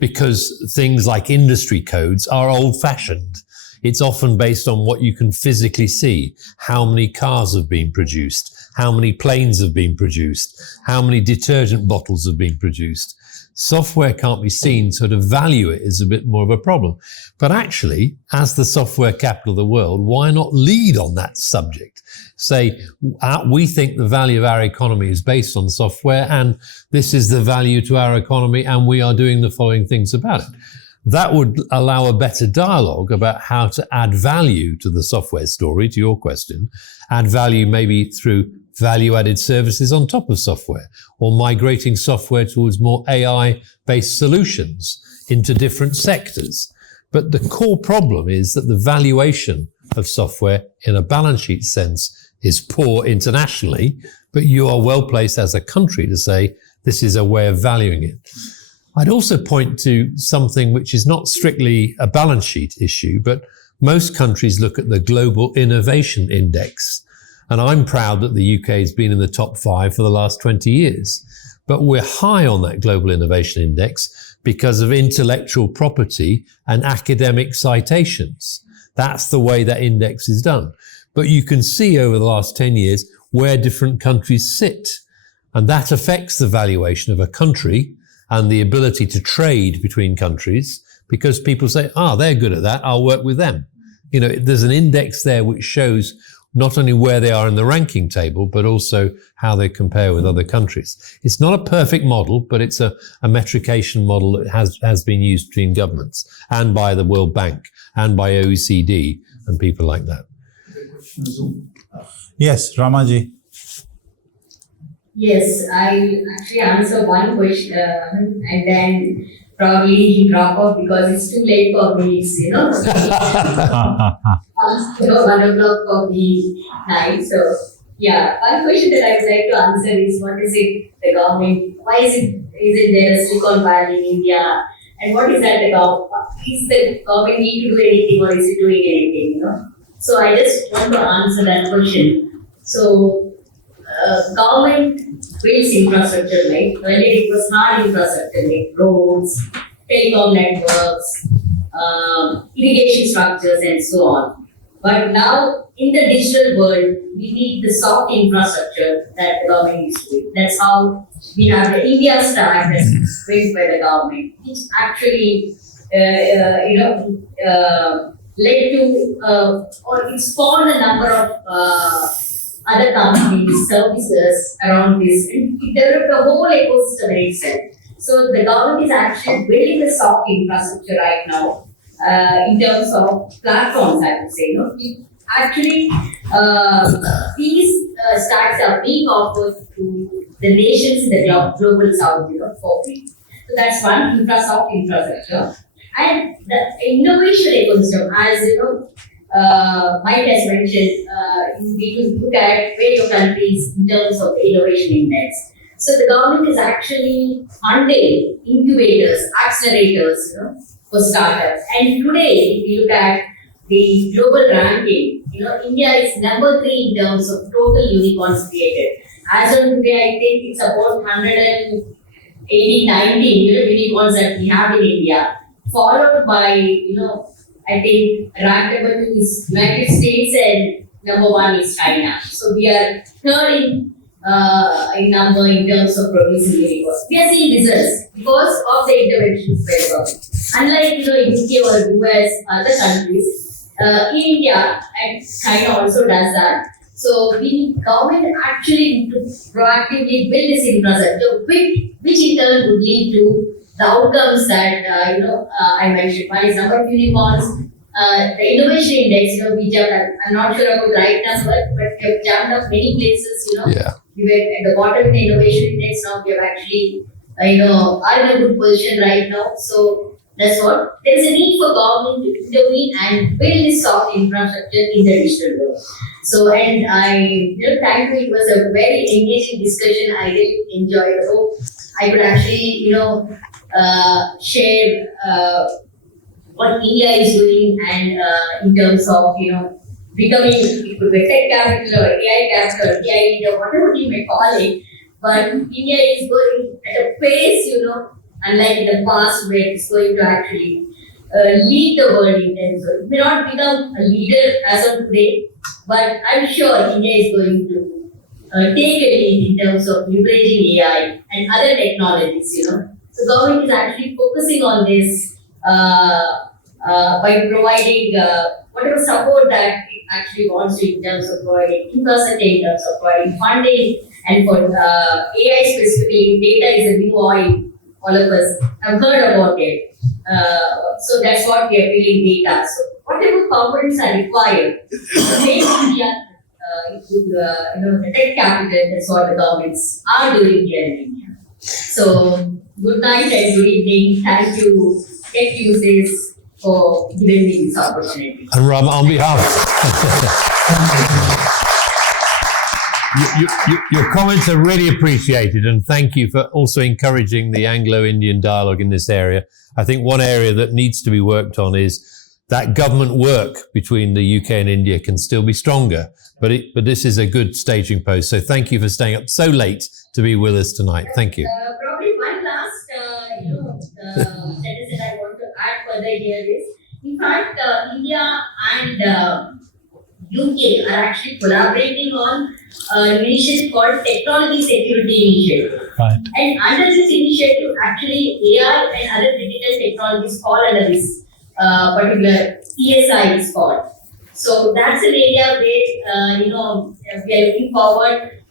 because things like industry codes are old-fashioned. It's often based on what you can physically see, how many cars have been produced, how many planes have been produced, how many detergent bottles have been produced. Software can't be seen, so to value it is a bit more of a problem. But actually, as the software capital of the world, why not lead on that subject? Say, we think the value of our economy is based on software, and this is the value to our economy, and we are doing the following things about it. That would allow a better dialogue about how to add value to the software story, to your question, add value maybe through value-added services on top of software, or migrating software towards more AI-based solutions into different sectors. But the core problem is that the valuation of software in a balance sheet sense is poor internationally, but you are well placed as a country to say this is a way of valuing it. I'd also point to something which is not strictly a balance sheet issue, but most countries look at the Global Innovation Index. And I'm proud that the UK has been in the top 5 for the last 20 years. But we're high on that Global Innovation Index because of intellectual property and academic citations. That's the way that index is done. But you can see over the last 10 years where different countries sit. And that affects the valuation of a country and the ability to trade between countries because people say, they're good at that, I'll work with them. You know, there's an index there which shows not only where they are in the ranking table, but also how they compare with other countries. It's not a perfect model, but it's a metrication model that has been used between governments and by the World Bank and by OECD and people like that. Yes, Ramaji. Yes, I actually answer one question and then probably he drop off because it's too late for me, 1 o'clock for the night. So yeah, one question that I would like to answer is what is it the government, why isn't there a Silicon Valley in India, and what is that about? Is the government need to do anything or is it doing anything, So I just want to answer that question. So government builds infrastructure, right? Earlier it was hard infrastructure like roads, telecom networks, irrigation structures and so on. But now in the digital world, we need the soft infrastructure that the government is doing. That's how we have the India Stack that's built by the government, which actually led to or it spawned a number of other companies, services around this. It developed a whole ecosystem in itself. So the government is actually building the soft infrastructure right now in terms of platforms, I would say. Actually, these stacks are being offered to the nations in the global south, for free. So that's one, soft infrastructure. And the innovation ecosystem, as Mike has mentioned, we can look at various countries in terms of the innovation index. So the government is actually funding incubators, accelerators, for startups. And today, if you look at the global ranking, India is number 3 in terms of total unicorns created. As on today, I think it's about 180, 90 unicorns that we have in India, followed by, I think ranked number 2 is United States and number 1 is China. So we are third in number in terms of producing unicorns. We are seeing results because of the interventions by the government. Unlike UK or US, other countries, in India and China also does that. So we need government actually to proactively build this infrastructure, which in turn would lead to the outcomes that I mentioned. One is number of unicorns, the innovation index. We jumped. I'm not sure about the right number, but we have jumped up many places. We were at the bottom of the innovation index. Now we have actually are in a good position right now. So that's what there is a need for government to intervene and build this soft infrastructure in the digital world. So, and I thank you. It was a very engaging discussion. I really enjoyed it. So I could actually share what India is doing and in terms of becoming, it could be tech capital or AI capital or AI leader, whatever you may call it. But India is going at a pace, unlike in the past where it's going to actually lead the world in terms of, it may not become a leader as of today, but I'm sure India is going to take a lead in terms of leveraging AI and other technologies, So government is actually focusing on this by providing whatever support that it actually wants to in terms of providing infrastructure, in terms of providing funding, and for AI specifically, data is a new oil. All of us have heard about it. So that's what we are building data. So whatever components are required to make India the tech capital, that's what the governments are doing here in India. So good night and good evening. Thank you, Tech Tuesdays, for giving me this opportunity. And Ram, on behalf, your comments are really appreciated, and thank you for also encouraging the Anglo-Indian dialogue in this area. I think one area that needs to be worked on is that government work between the UK and India can still be stronger, but this is a good staging post. So thank you for staying up so late to be with us tonight. Thank you. Probably one last sentence that I want to add further here is, in fact, India and UK are actually collaborating on an initiative called Technology Security Initiative. Right. And under this initiative, actually AI and other digital technologies fall under this particular TSI is called. So that's an area where we are looking forward.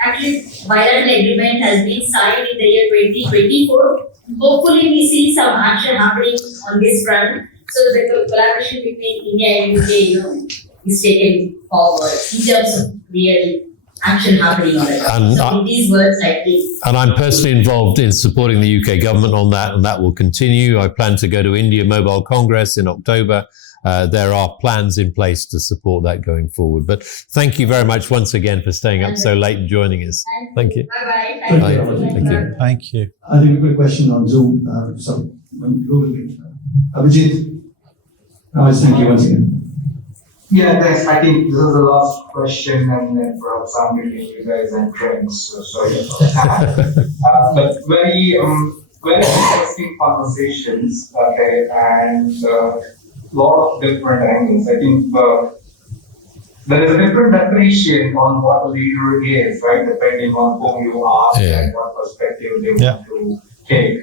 Actually, bilateral agreement has been signed in the year 2024. Hopefully, we see some action happening on this front. So the collaboration between India and UK, is taken forward in terms of real action happening on it. So in these words, I think. And I'm personally involved in supporting the UK government on that, and that will continue. I plan to go to India Mobile Congress in October. There are plans in place to support that going forward. But thank you very much once again for staying up so late and joining us. Thank you. Bye-bye. Thank you. Thank you. I think we've got a question on Zoom. So Google Meet. Abhijit, thank you once again. Yeah, thanks. I think this is the last question, and then perhaps I'm meeting you guys and drinks. So sorry about that. But very interesting conversations, okay, and lot of different angles. I think there is a different definition on what a leader is, right, depending on whom you ask and what perspective they want to take.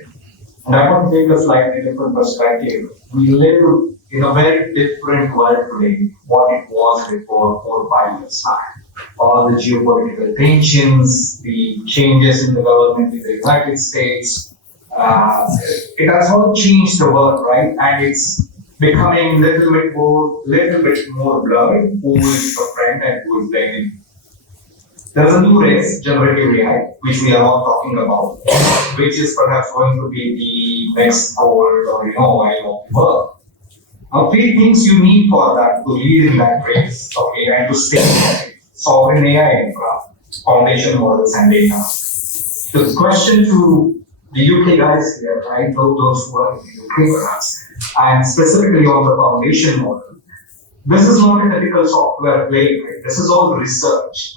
And I want to take a slightly different perspective. We live in a very different world today what it was before 4 or 5 years back. All the geopolitical tensions, the changes in the government in the United States, it has all changed the world, right? And it's becoming little bit more blurred who is a friend and who is the enemy. There's a new race, generative AI, which we are all talking about, which is perhaps going to be the next gold or oil of the world. Now, 3 things you need for that to lead in that race, okay, and to stay in it. Sovereign AI infra, foundation models and data. The question to the UK guys here, right, those who are in the UK perhaps, and specifically on the foundation model, This is not a typical software play, right? This is all research.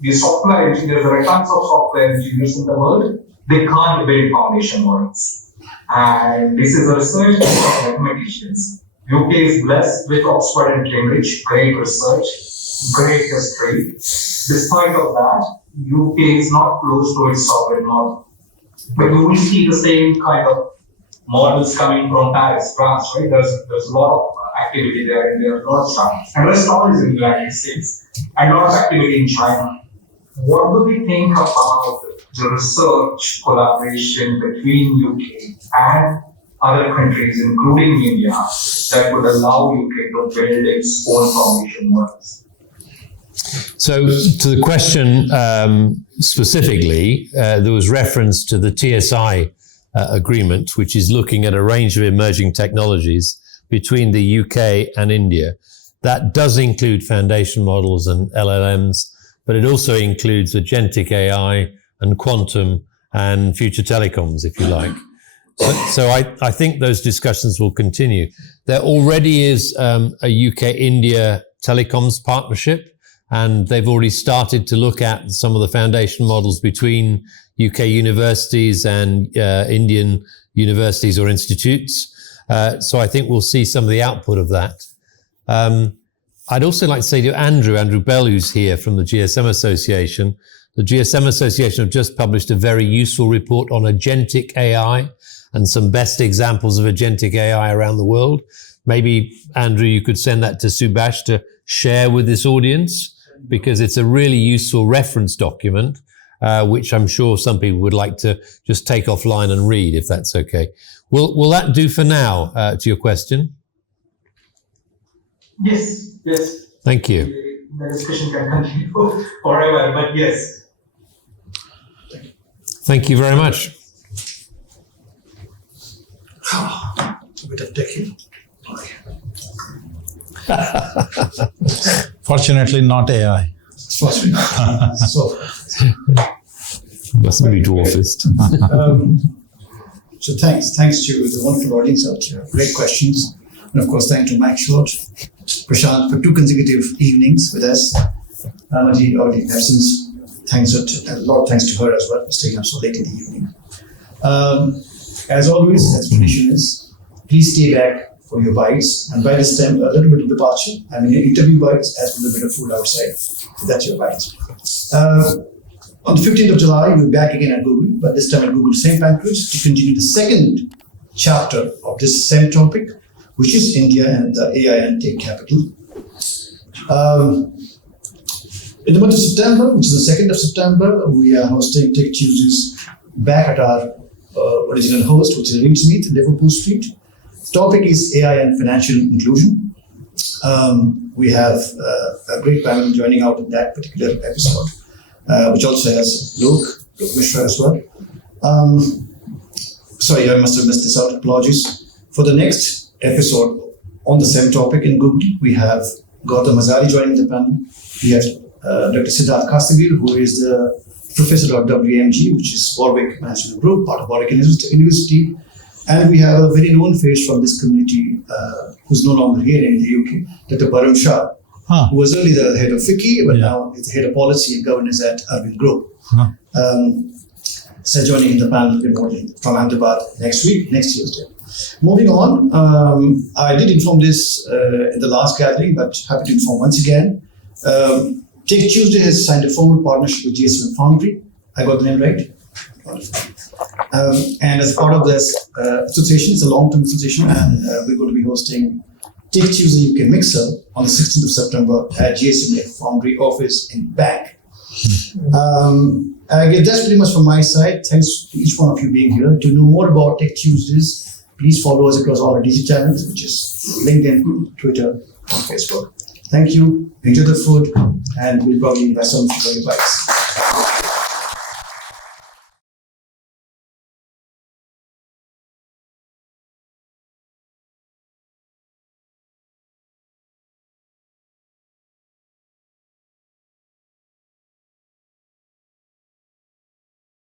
The software engineers, there are tons of software engineers in the world, they can't build foundation models. And this is a research of mathematicians. UK is blessed with Oxford and Cambridge, great research, great history. Despite of that, UK is not close to its sovereign model. But you will see the same kind of models coming from Paris, France, right? There's a lot of activity there, and there's a lot of stuff. And rest all is in the United States, and a lot of activity in China. What do we think about the research collaboration between UK and other countries, including India, that would allow UK to build its own foundation models? So, to the question specifically, there was reference to the TSI agreement, which is looking at a range of emerging technologies between the UK and India. That does include foundation models and LLMs, but it also includes agentic AI and quantum and future telecoms, if you like. So I think those discussions will continue. There already is a UK-India telecoms partnership, and they've already started to look at some of the foundation models between UK universities and Indian universities or institutes. So I think we'll see some of the output of that. I'd also like to say to Andrew Bell, who's here from the GSM Association. The GSM Association have just published a very useful report on agentic AI and some best examples of agentic AI around the world. Maybe, Andrew, you could send that to Subhash to share with this audience, because it's a really useful reference document, which I'm sure some people would like to just take offline and read, if that's okay. Will that do for now, to your question? Yes. Thank you. The discussion can continue forever, but yes. Thank you very much. A bit of tech here. Fortunately, not AI. Fortunately. So, must be dwarfist. So thanks to the wonderful audience out here. Great questions. And of course, thanks to Mike Short, Prashant for 2 consecutive evenings with us. Ramaji, already absence. A lot of thanks to her as well for staying up so late in the evening. As always, as tradition is, please stay back for your bites. And by this time, a little bit of departure. I mean, interview bites as well as a bit of food outside. So that's your bites. On the 15th of July, we'll be back again at Google, but this time at Google St. Pancras to continue the second chapter of this same topic, which is India and the AI and tech capital. In the month of September, which is the 2nd of September, we are hosting Tech Tuesdays back at our original host, which is Reed Smith, Liverpool Street. The topic is AI and financial inclusion. We have a great panel joining out in that particular episode, which also has Luke Mishra as well. Sorry, I must have missed this out. Apologies. For the next episode on the same topic in Google, we have Gautam Hazari joining the panel. We have Dr. Siddharth Kastagir, who is the professor of WMG, which is Warwick Management Group, part of Warwick University. And we have a very known face from this community who's no longer here in the UK, Dr. Param Shah, who was earlier the head of FICCI, but now is the head of policy and governance at Arvind Group. So joining in the panel remotely from Ahmedabad next Tuesday. Moving on, I did inform this in the last gathering, but happy to inform once again. Tech Tuesday has signed a formal partnership with GSMA Foundry. I got the name right? And as part of this association, it's a long-term association, and we're going to be hosting Tech Tuesday UK Mixer on the 16th of September at GSMA Foundry office in Bank. Again, that's pretty much from my side. Thanks to each one of you being here. To know more about Tech Tuesdays, please follow us across all our digital channels, which is LinkedIn, Twitter, and Facebook. Thank you. Enjoy the food, and we'll probably invite some for your bites.